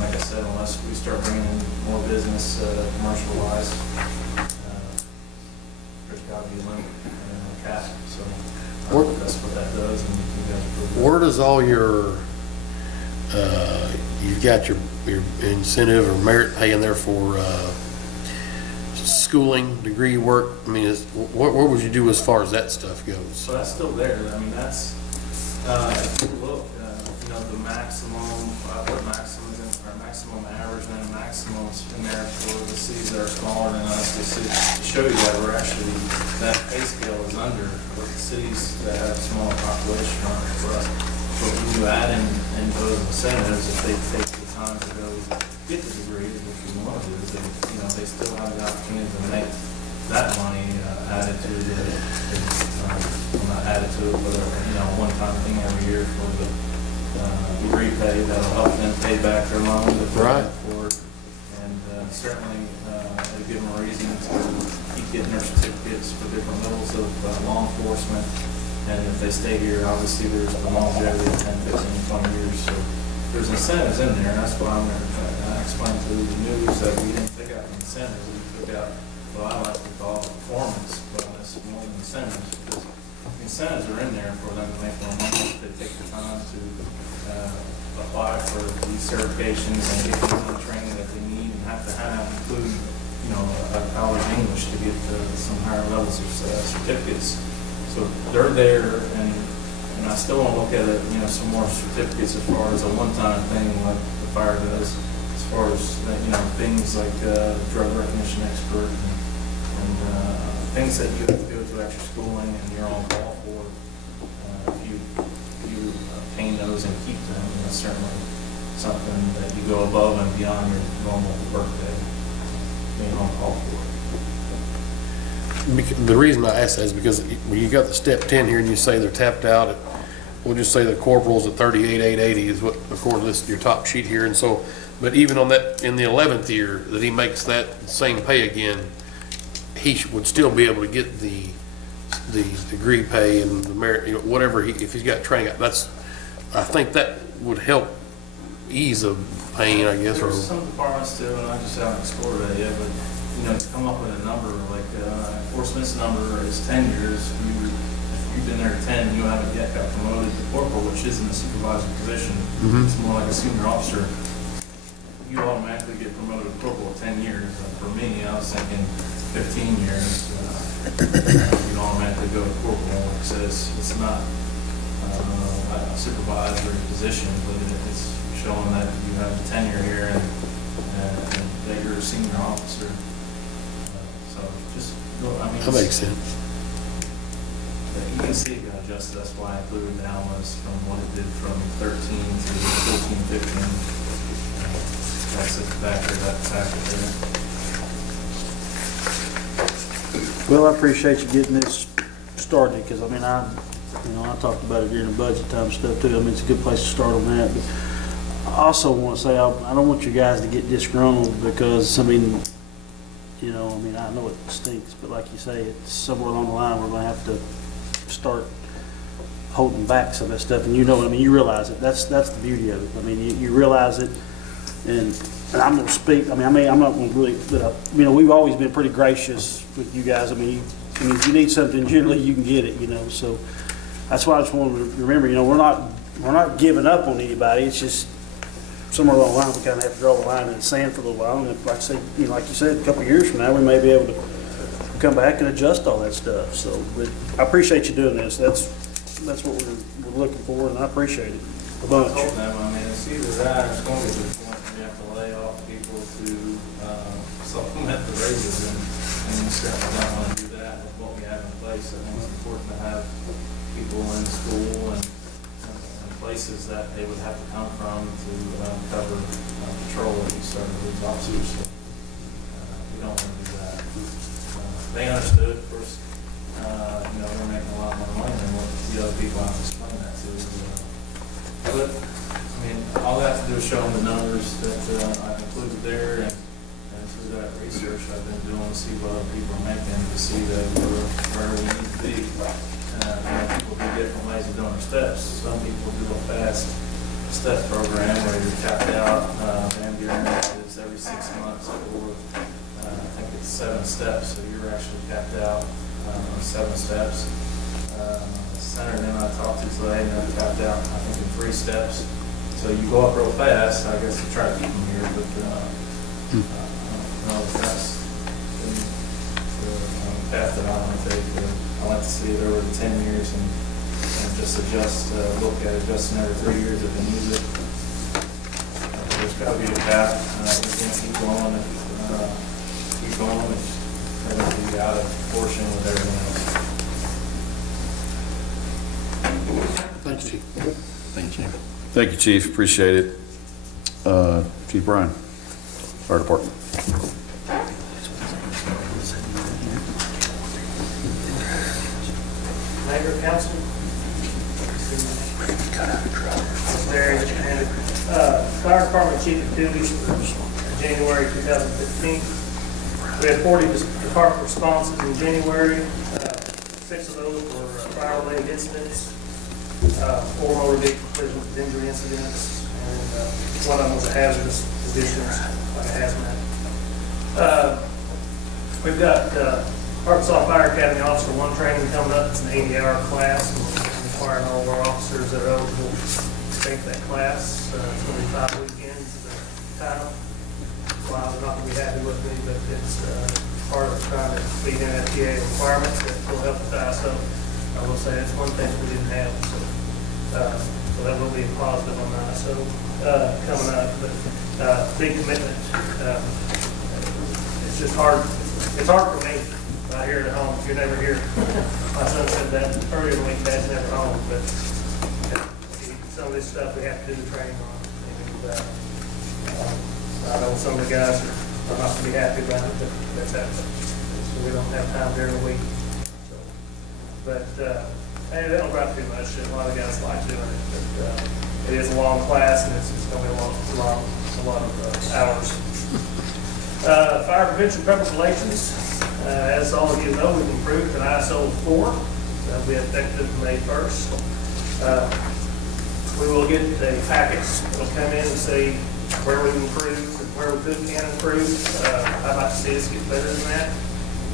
like I said, unless we start bringing in more business commercial-wise, there's got to be a limit and a cap. So that's what that does, and you guys approve it. Where does all your, you've got your incentive or merit pay in there for schooling, degree work? I mean, what would you do as far as that stuff goes? So that's still there. I mean, that's, if you look, the maximum, I put maximums in, or maximum average and then maximums in there for the cities that are smaller than us, to show you that we're actually, that pay scale is under what the cities that have smaller population are for us. But when you add in those incentives, if they take the time to go get the degrees, which we want to do, they still have the opportunity to make that money added to not added to it, but one-time thing every year for the degree pay that'll help them pay back their loans if they're for it. And certainly it'll give them a reason to keep getting their certificates for different levels of law enforcement. And if they stay here, obviously there's a longevity of 10, 15, 20 years. So there's incentives in there, and that's why I'm going to explain to the news that we didn't take out the incentives. We took out what I like to call performance bonus more than incentives, because the incentives are in there for them to make more money if they take the time to apply for these certifications and get the training that they need and have to include, a college English to get some higher levels of certificates. So they're there, and I still want to look at it, some more certificates as far as a one-time thing like the fire does, as far as things like drug recognition expert and things that you have to go to extra schooling and you're on call for. If you obtain those and keep them, that's certainly something that you go above and beyond your normal workday, being on call for. The reason I ask that is because when you got the step 10 here and you say they're tapped out at, we'll just say the corporal's at 38,880 is what, according to your top sheet here. And so, but even on that, in the 11th year that he makes that same pay again, he would still be able to get the degree pay and the merit, whatever if he's got training. I think that would help ease the pain, I guess. There's some departments too, and I just haven't explored that yet, but to come up with a number, like enforcement's number is 10 years. If you've been there 10, you haven't yet got promoted to corporal, which isn't a supervisory position. It's more like a senior officer. You automatically get promoted to corporal at 10 years. For me, I was thinking 15 years. You automatically go to corporal. It's not a supervisory position, but it's showing that you have tenure here and that you're a senior officer. That makes sense. You can see it got adjusted. That's why I included down was from what it did from 13 to 14, 15. That's it back there, that factor there. Well, I appreciate you getting this started, because I talked about it during the budget time stuff too. It's a good place to start on that. But I also want to say, I don't want you guys to get disgruntled, because, I know it stinks, but like you say, it's somewhere along the line we're going to have to start holding back some of that stuff. And you realize it. That's the beauty of it. You realize it, and I'm going to speak. I'm not going to really, but we've always been pretty gracious with you guys. If you need something, generally you can get it. So that's why I just want to remember. We're not giving up on anybody. It's just somewhere along the line, we kind of have to draw the line in the sand for a little while. And like you said, a couple of years from now, we may be able to come back and adjust all that stuff. So, but I appreciate you doing this. That's what we're looking for, and I appreciate it a bunch. I told them, I mean, it's either that or it's going to be to the point where you have to lay off people to supplement the raises, and we certainly don't want to do that with what we have in place. I think it's important to have people in school and places that they would have to come from to cover patrol if you start to lose officers. So, we don't want to do that. They understood, of course, they're making a lot more money than what the other people have to explain that to. But, I mean, all I have to do is show them the numbers that I've included there, and through that research I've been doing to see what other people are making, to see that we're where we need to be. People do different ways of doing their steps. Some people do a fast step program where you're capped out. Van Buren is every 6 months for, I think it's 7 steps, so you're actually capped out on 7 steps. Senator and I talked to today, and they're capped out, I think, in 3 steps. So you go up real fast, I guess, to try to keep them here, but I don't know if that's the path that I want to take. I like to see it over the 10 years and just adjust, look at adjusting every 3 years if they use it. There's got to be a path. We can't keep going if they're going to be out of proportion with everything else. Thanks, Chief. Thank you. Thank you, Chief. Appreciate it. Chief Bryan, Fire Department. Mayor, Council. Fire Department Chief of Duties for January 2015. We had 40 department responses in January. 6 of those were fire-related incidents, 4 motor vehicle collision with injury incidents, and 1 of them was a hazardous conditions, like a hazmat. We've got Arkansas Fire Academy Officer 1 training coming up. It's an 80-hour class, and we're requiring all of our officers that are eligible to take that class. It's going to be 5 weekends at a time. Well, they're not going to be happy with me, but it's part of trying to meet NFPA requirements that will help with ISO. I will say that's one thing we didn't have, so that will be a positive on the ISO coming up. But big commitment. It's just hard. It's hard for me out here at home. You're never here. My son said that earlier in the week. Dad's never home, but some of this stuff we have to do the training on. And I know some of the guys are not going to be happy about it, but that's happening. So we don't have time during the week. So, but they don't drive too much. A lot of guys like doing it, but it is a long class, and it's going to be a lot of hours. Fire prevention public relations. As all of you know, we've improved to ISO 4. That'll be effective May 1st. We will get a packet that'll come in and say where we've improved and where we can improve. I'd like to see us get better than that.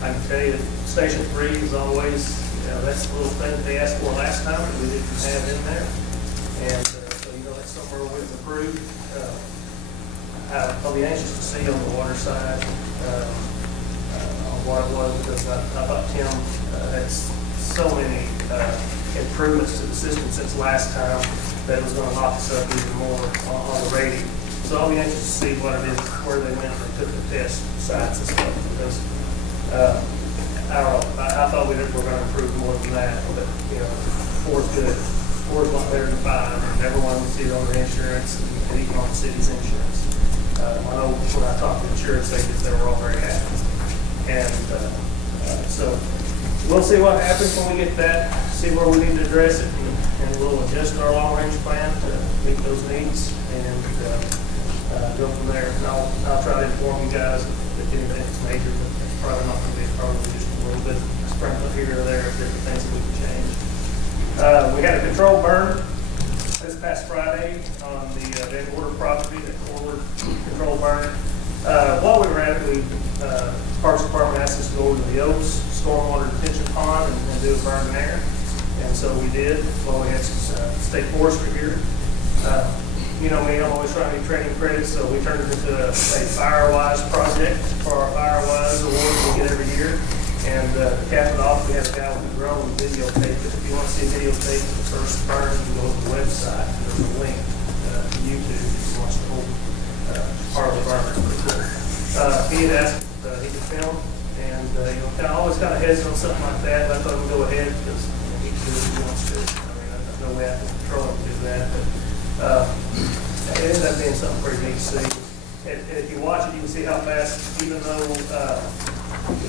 I can tell you that Station 3 is always, that's the little thing that they asked for last time that we didn't have in there. And so, that's somewhere we've improved. I'll be anxious to see on the water side on what it was, because I thought Tim had so many improvements to the system since last time that it was going to lock us up even more on the rating. So I'll be anxious to see what it is, where they went and took the test sites and stuff, because I don't know, I thought we were going to improve more than that, but 4's good. 4's a lot better than 5, and everyone will see it on their insurance and even on the city's insurance. I know when I talked to insurance agents, they were all very happy. And so we'll see what happens when we get that, see where we need to address it, and we'll adjust our long-range plan to meet those needs and go from there. And I'll try to inform you guys if anything's major, but it's probably not going to be probably just a little bit sprinkled here or there of different things that we can change. We had a control burn this past Friday on the Van Order property, the Order control burn. While we were at it, Parks Department asked us to go over to the Oaks stormwater detention pond and do a burn there. And so we did. Well, we had state forestry here. You know me, I'm always trying to get training credits, so we turned it into a FireWise project for our FireWise award we get every year. And videotape the first burn, you go to the website, and there's a link to YouTube if you watch the whole part of the burn. It's pretty cool. He had asked if he could film, and always kind of hesitant on something like that, but I thought he'd go ahead because he can do what he wants to. I mean, there's no way I can control him to do that, but it ended up being something pretty neat to see. And if you watch it, you can see how fast, even though the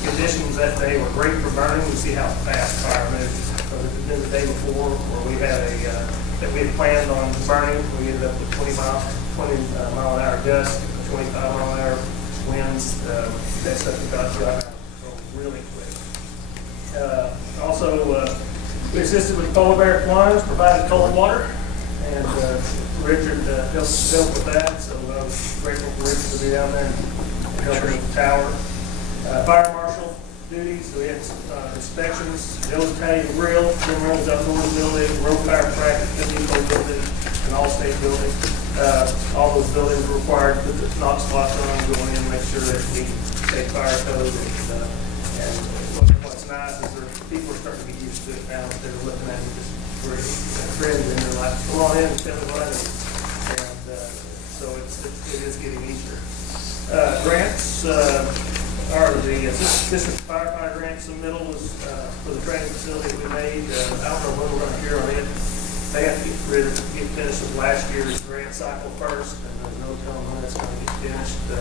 conditions that day were great for burning, you see how fast fire moves. So it had been the day before where we had that we had planned on burning. We ended up with 20 mile an hour gusts, 25 mile an hour winds. That stuff we got right out really quick. Also, we assisted with polar bear plunge, provided cold water, and Richard helped with that, so I was grateful for Richard to be down there and helping with the tower. Fire marshal duties, so we had inspections, Joe's Italian Grill, Jim Reynolds Outdoors Building, Road Fire Practice, Depot Building, and All-State Building. All those buildings were required to put the Knox lock on, going in and make sure that we state fire code. And what's nice is people are starting to get used to it now. They're looking at it just friends, and they're like, come on in and tell me what I need. And so it is getting easier. Grants are the assistant firefighter grant submittal was for the training facility we made. I don't know when we're going to hear on it. They have to get finished with last year's grant cycle first, and there's no telling when it's going to get finished. The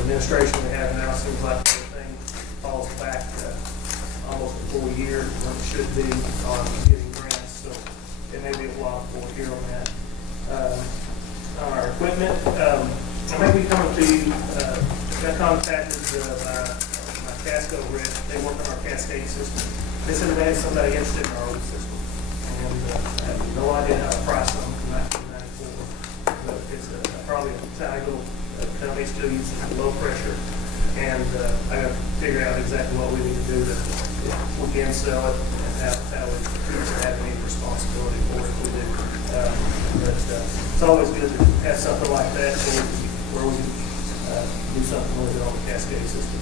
administration we have now seems like everything falls back almost a full year when it should be on getting grants, so it may be a while before we hear on that. On our equipment, I may be coming to you. I contacted my Casco rep. They work on our Cascade system. They said they had somebody interested in our old system, and I have no idea how to price them from 1994. But it's probably a Tigo company still using low pressure, and I got to figure out exactly what we need to do to, if we can sell it, and how we have any responsibility for it if we do. But it's always good to have something like that where we can do something with it on the Cascade system.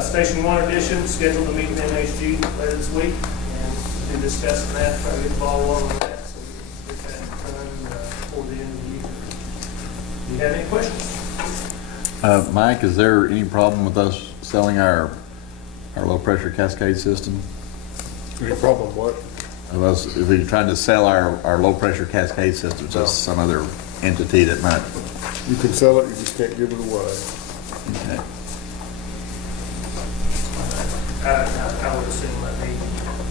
Station 1 edition, scheduled to meet with MHG later this week, and we'll be discussing that, try to get the ball rolling on that, so we can get that done before the end of the year. Do you have any questions? Mike, is there any problem with us selling our low pressure Cascade system? Any problem what? If we're trying to sell our low pressure Cascade system to some other entity that might. You can sell it, you just can't give it away. Okay. I would assume that need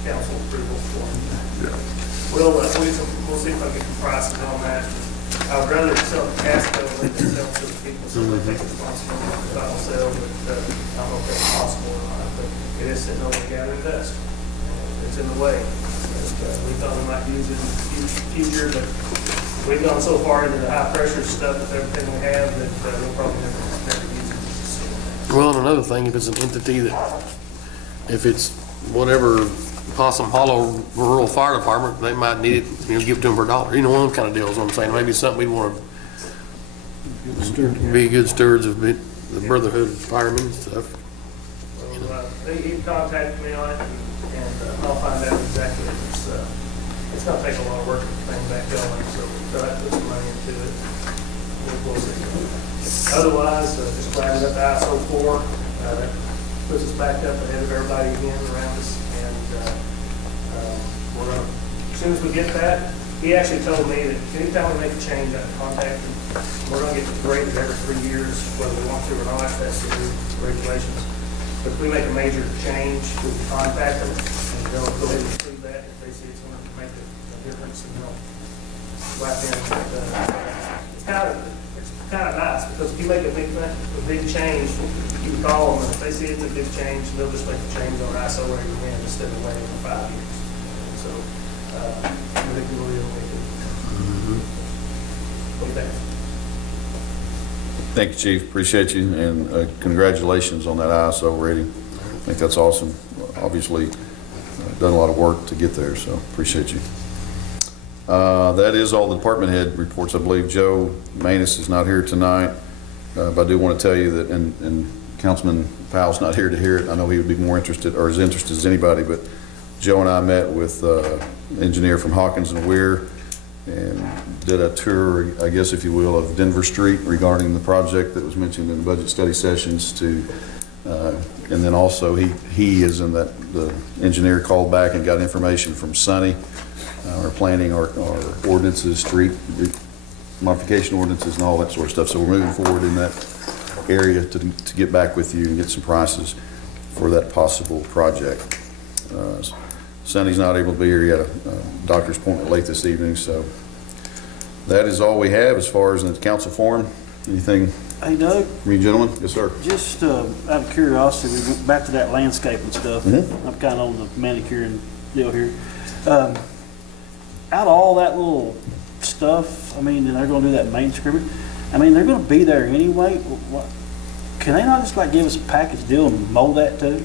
council approval for it. Yeah. We'll see if I get some prices on that. I would rather sell the Casco than sell to the people, so they take responsibility for the final sale, but I don't know if that's possible or not, but it is sitting over the gathering dust. It's in the way. We thought we might use it in the future, but we've gone so far into the high pressure stuff with everything we have that we'll probably never use it. Well, and another thing, if it's an entity that, if it's whatever Possum Hollow Rural Fire Department, they might need it, give it to them for $1. One of them kind of deals, what I'm saying. Maybe something we'd want to be good stewards of the Brotherhood of Firemen and stuff. Well, he contacted me on it, and I'll find out exactly. It's going to take a lot of work to get the thing back going, so we'll try to put some money into it. We'll see. Otherwise, just glad we got the ISO 4. That puts us back up ahead of everybody again around us, and we're going to, as soon as we get that, he actually told me that anytime we make a change, I can contact him. We're going to get graded every 3 years, whether we want to or not. That's the new regulations. But if we make a major change, we can contact them, and they'll go ahead and approve that. If they see it's going to make a difference, and they'll wrap in. It's kind of nice, because if you make a big change, you can call them, and if they see it's a big change, they'll just make the change on ISO where you can instead of waiting for 5 years. And so, I think we really make it. What do you think? Thank you, Chief. Appreciate you, and congratulations on that ISO rating. I think that's awesome. Obviously, done a lot of work to get there, so appreciate you. That is all the department head reports. I believe Joe Manus is not here tonight, but I do want to tell you that, and Councilman Powell's not here to hear it. I know he would be more interested, or as interested as anybody, but Joe and I met with engineer from Hawkins and Weir and did a tour, I guess if you will, of Denver Street regarding the project that was mentioned in the budget study sessions and then also he is in that, the engineer called back and got information from Sonny, our planning, our ordinances, street modification ordinances and all that sort of stuff. So we're moving forward in that area to get back with you and get some prices for that possible project. Sonny's not able to be here. He had a doctor's appointment late this evening, so that is all we have as far as in the council forum. Anything? Hey, Doug? From you gentlemen? Yes, sir. Just out of curiosity, we went back to that landscaping stuff. Mm-hmm. I'm kind of on the manicuring deal here. Out of all that little stuff, I mean, and they're going to do that maintenance agreement. I mean, they're going to be there anyway. Can they not just like give us a package deal and mow that too?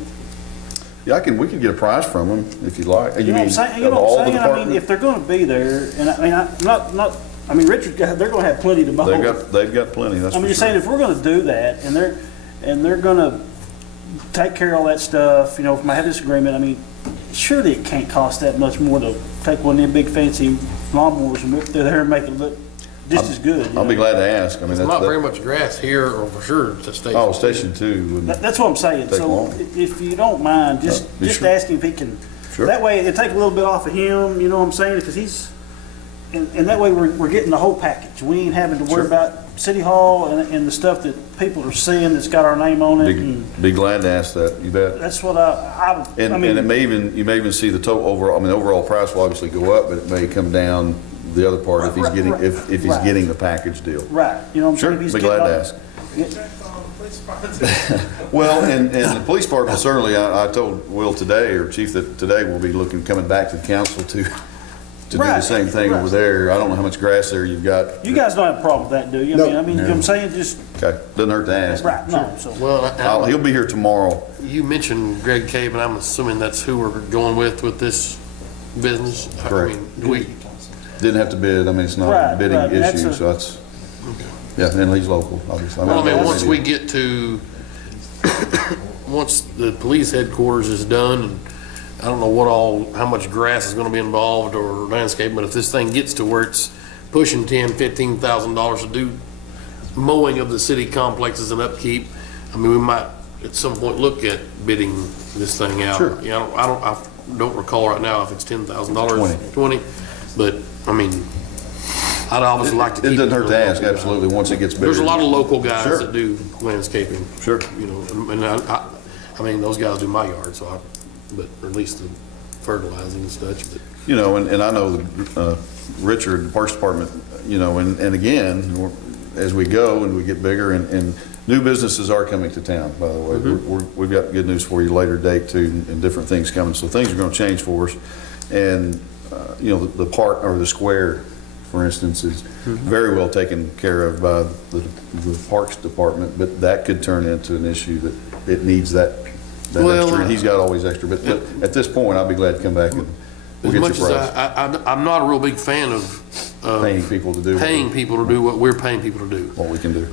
Yeah, we can get a price from them if you'd like. You know what I'm saying? You know what I'm saying? I mean, if they're going to be there, and I mean, I mean, Richard, they're going to have plenty to mow. They've got plenty. That's I mean, for you're sure. saying if we're going to do that, and they're going to take care of all that stuff, you know, if I have this agreement, I mean, surely it can't cost that much more to take one of them big fancy lawnmowers and whip through there and make it look just as good. I'll be glad to ask. I mean, There's not very much grass here, or for sure, to Station 2. Oh, Station 2 wouldn't. That's what I'm saying. Take So long. if you don't mind, just sure. ask him if he can. Sure. That way it'll take a little bit off of him, you know what I'm saying? Because he's, and that way we're getting the whole package. We ain't having to worry Sure. about City Hall and the stuff that people are seeing that's got our name on it. And Be glad to ask that. You bet. that's what I And mean. it may even, you may even see the total overall, I mean, the overall price will obviously go up, but it may come down the other part if he's getting, if he's Right. getting the package deal. Right, you know what I'm Sure, saying? If he's be getting glad to all- ask. Well, and the police department certainly, I told Will today, or Chief, that today we'll be coming back to the council to do the Right, same thing right. over there. I don't know how much grass there you've got. You guys don't have a problem with that, do you? I mean, you know what I'm saying? Just, Okay, doesn't hurt to ask. right, no, so. Well, He'll be here tomorrow. you mentioned Greg Cave, and I'm assuming that's who we're going with this business? Correct. I mean, Didn't have to bid, I mean, it's not a Right, bidding right, that's issue, a- so that's, yeah, and he's local, obviously. Well, I mean, once we get to, once the police headquarters is done, and I don't know how much grass is gonna be involved or landscape, but if this thing gets to where it's pushing $10,000-15,000 to do mowing of the city complexes and upkeep, I mean, we might at some point look at bidding this thing out. Sure. You know, I don't recall right now if it's $10,000, 20, but, I mean, I'd obviously like to keep. It doesn't hurt for to the ask, local guys. absolutely, once it gets bigger. There's a lot of local guys Sure. that do landscaping. Sure. You know, and I mean, those guys do my yard, so but at least the fertilizing and such, but. You know, and I know Richard, the Parks Department, you know, and again, as we go and we get bigger, and new businesses are coming to town, by the way. We've got good news for you later date too, and different things coming, so things are gonna change for us. And, you know, the park, or the square, for instance, is very well taken care of by the Parks Department, but that could turn into an issue that it needs that extra, and he's got always extra, but at this point, I'll be glad to come back and we'll As get much your as price. I'm not a real big fan of Paying people to do. paying people to do what we're paying people to do. What we can do.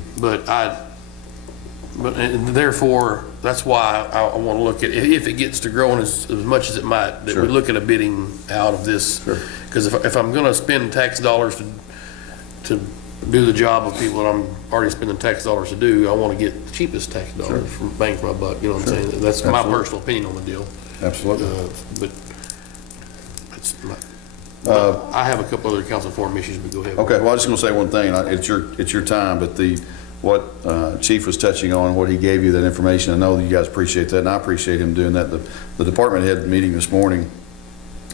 And therefore, that's why I want to look at, if it gets to growing as much as it might, that Sure. we look at a bidding out of this. Sure. Because if I'm going to spend tax dollars to do the job of people that I'm already spending tax dollars to do, I want to get the cheapest tax dollars from bang for my buck, you know what I'm saying? That's my Absolutely. personal opinion on the deal. Absolutely. But I have a couple other council forum issues, but go ahead. Okay, well, I was just gonna say one thing, it's your time, but what Chief was touching on, what he gave you, that information, I know that you guys appreciate that, and I appreciate him doing that. The department head meeting this morning,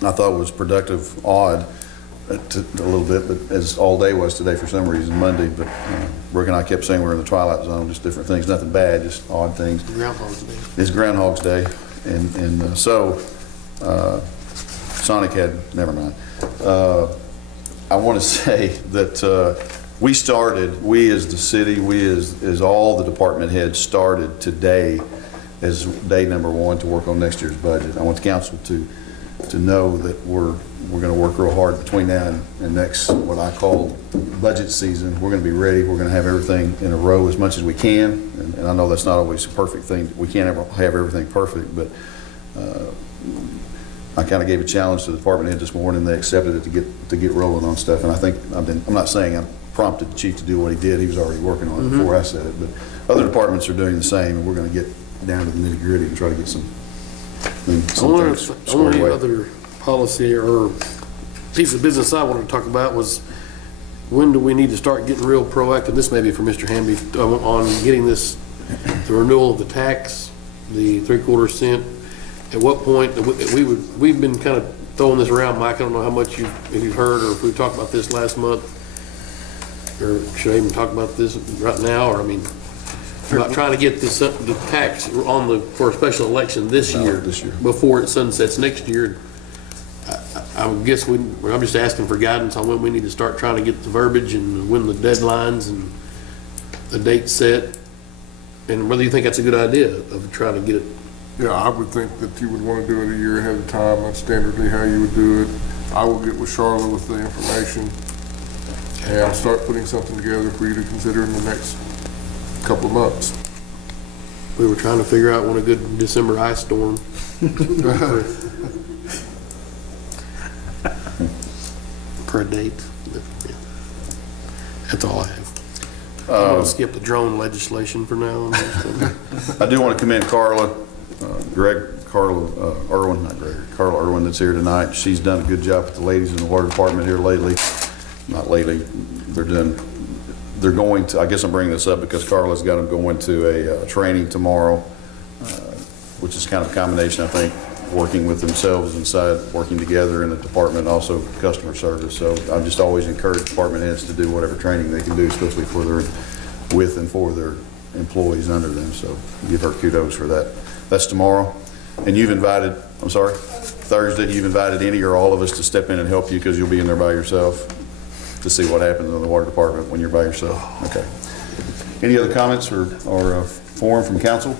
I thought was productive, odd, a little bit, but as all day was today for some reason, Monday, but Brooke and I kept saying we're in the twilight zone, just different things, nothing bad, just odd things. Groundhog's Day. It's Groundhog's Day, and so Sonic had, never mind. I want to say that we as the city, we as all the department heads started today as day number one to work on next year's budget. I want the council to know that we're going to work real hard between now and next, what I call budget season. We're going to be ready. We're going to have everything in a row as much as we can. And I know that's not always a perfect thing. We can't ever have everything perfect, but I kind of gave a challenge to the department head this morning. They accepted it to get rolling on stuff. And I think, I'm not saying I prompted the chief to do what he did. He was already working on it before I said it. But other departments are doing the same, and we're going to get down to the nitty gritty and try to get some things squared Only away. other policy or piece of business I wanted to talk about was, when do we need to start getting real proactive? This may be for Mr. Hamby, on getting this, the renewal of the tax, the 3/4 cent. At what point, we've been kind of throwing this around, Mike, I don't know how much if you've heard, or if we talked about this last month, or should I even talk about this right now, or, I mean, we're not trying to get this, the tax for a special election this year, before it sunsets next year. I would guess I'm just asking for guidance on when we need to start trying to get the verbiage and when the deadlines and the date set, and whether you think that's a good idea of trying to get it. Yeah, I would think that you would want to do it a year ahead of time. That's standardly how you would do it. I will get with Charlotte with the information and I'll start putting something together for you to consider in the next couple of months. We were trying to figure out when a good December ice storm. For a date. Yeah. That's all I have. I'm going to skip the drone legislation for now. I do want to commend Carla Irwin that's here tonight. She's done a good job with the ladies in the water department here lately. Not lately, they're going to, I guess I'm bringing this up because Carla's got them going to a training tomorrow, which is kind of a combination, I think, working with themselves inside, working together in the department, also customer service. So I've just always encouraged department heads to do whatever training they can do, especially for with and for their employees under them. So give her kudos for that. That's tomorrow. And you've invited, Thursday, you've invited any or all of us to step in and help you because you'll be in there by yourself to see what happens in the water department when you're by yourself. Okay. Any other comments or forum from council?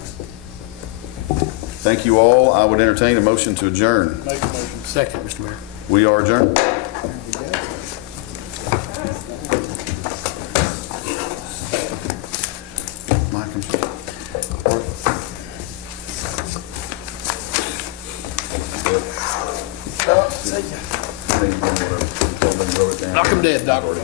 Thank you all. I would entertain a motion to adjourn. Make a motion. Second, Mr. Mayor. We are adjourned. Mike, I'm sorry. Knock him dead, Doc. Oh, yeah.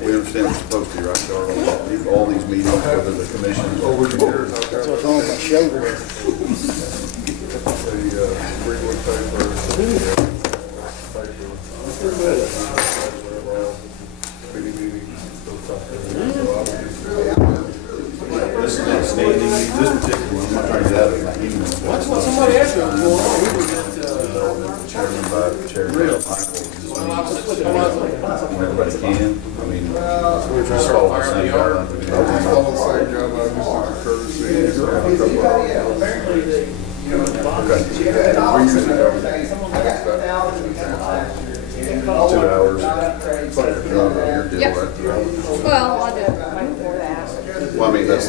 We understand we're supposed to, right, Charles? All these meetings, whether the commissions. Over the years, I've got. So it's on my shoulder. The Greenwood paper. This is outstanding. This particular one, I'm not trying to get out of my email. That's what somebody asked me for. We were at, Chairman by Chairman Michael. When everybody can, I mean, we're trying to follow the same guidelines. Follow the same guidelines, just like a courtesy. We usually cover that. Yep. Well, I'll do it before that. Well, I mean, that's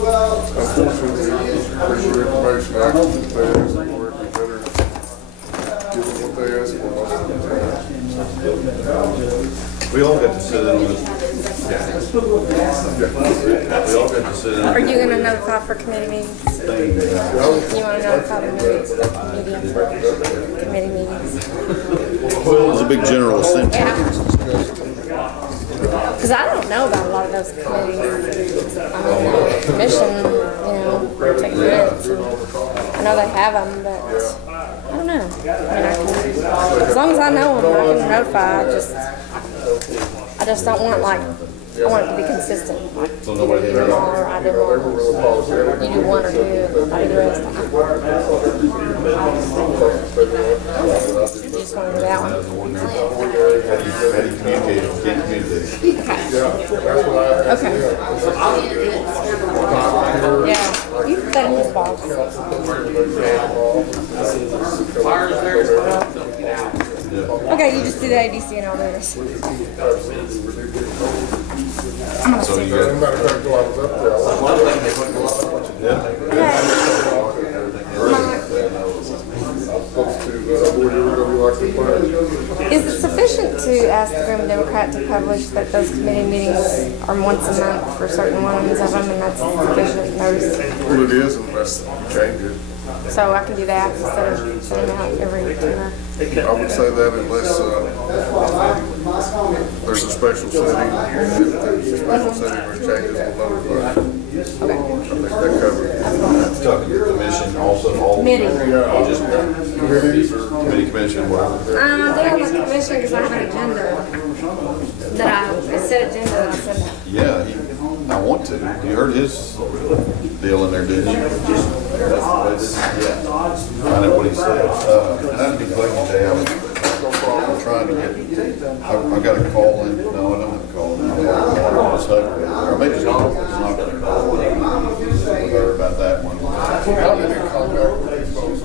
Unfortunately, pretty sure information I can just pay us for it, we better give them what they ask for most of the time. We all got to sit in on this. We all got to sit in. Are you going to notify for committee meetings? You want to notify the committee meetings? Well, it's a big general assembly. Because I don't know about a lot of those committees. I mean, commission, take minutes. I know they have them, but I don't know. I mean, as long as I know them, I can notify. I just don't want, I want it to be consistent. Like, you do them all, or I do them all. You do one or two, I do the rest. You just want to do that one. How do you communicate? You can't communicate. Okay. Yeah, you put that in his box. Okay. Okay, you just do the ADC and I'll do this. I'm gonna So see. you got, Matter of fact, while I was up there, I was supposed to, board your window, you like to play. Is it sufficient to ask the Greenwood Democrat to publish that those committee meetings are once a month for certain ones of them, and that's sufficient notice? Well, it is unless you change it. So I can do that instead of sending out every 2 months? I would say that unless, there's a special setting, if there's a special setting where changes will notify. I think that covers it. talking to the commission also, all. Committee. Or just committee, commission, whatever. I do have a commission because I have an agenda that I set agenda that I send out. Yeah, I want to. You heard his deal in there, didn't you? Yeah. I know what he said. That'd be Clayton Day. I'm trying to get, I've got a call in. No, I don't have a call in. I'll just hope, or maybe it's not going to call. With her about that one. I've been in contact with these folks.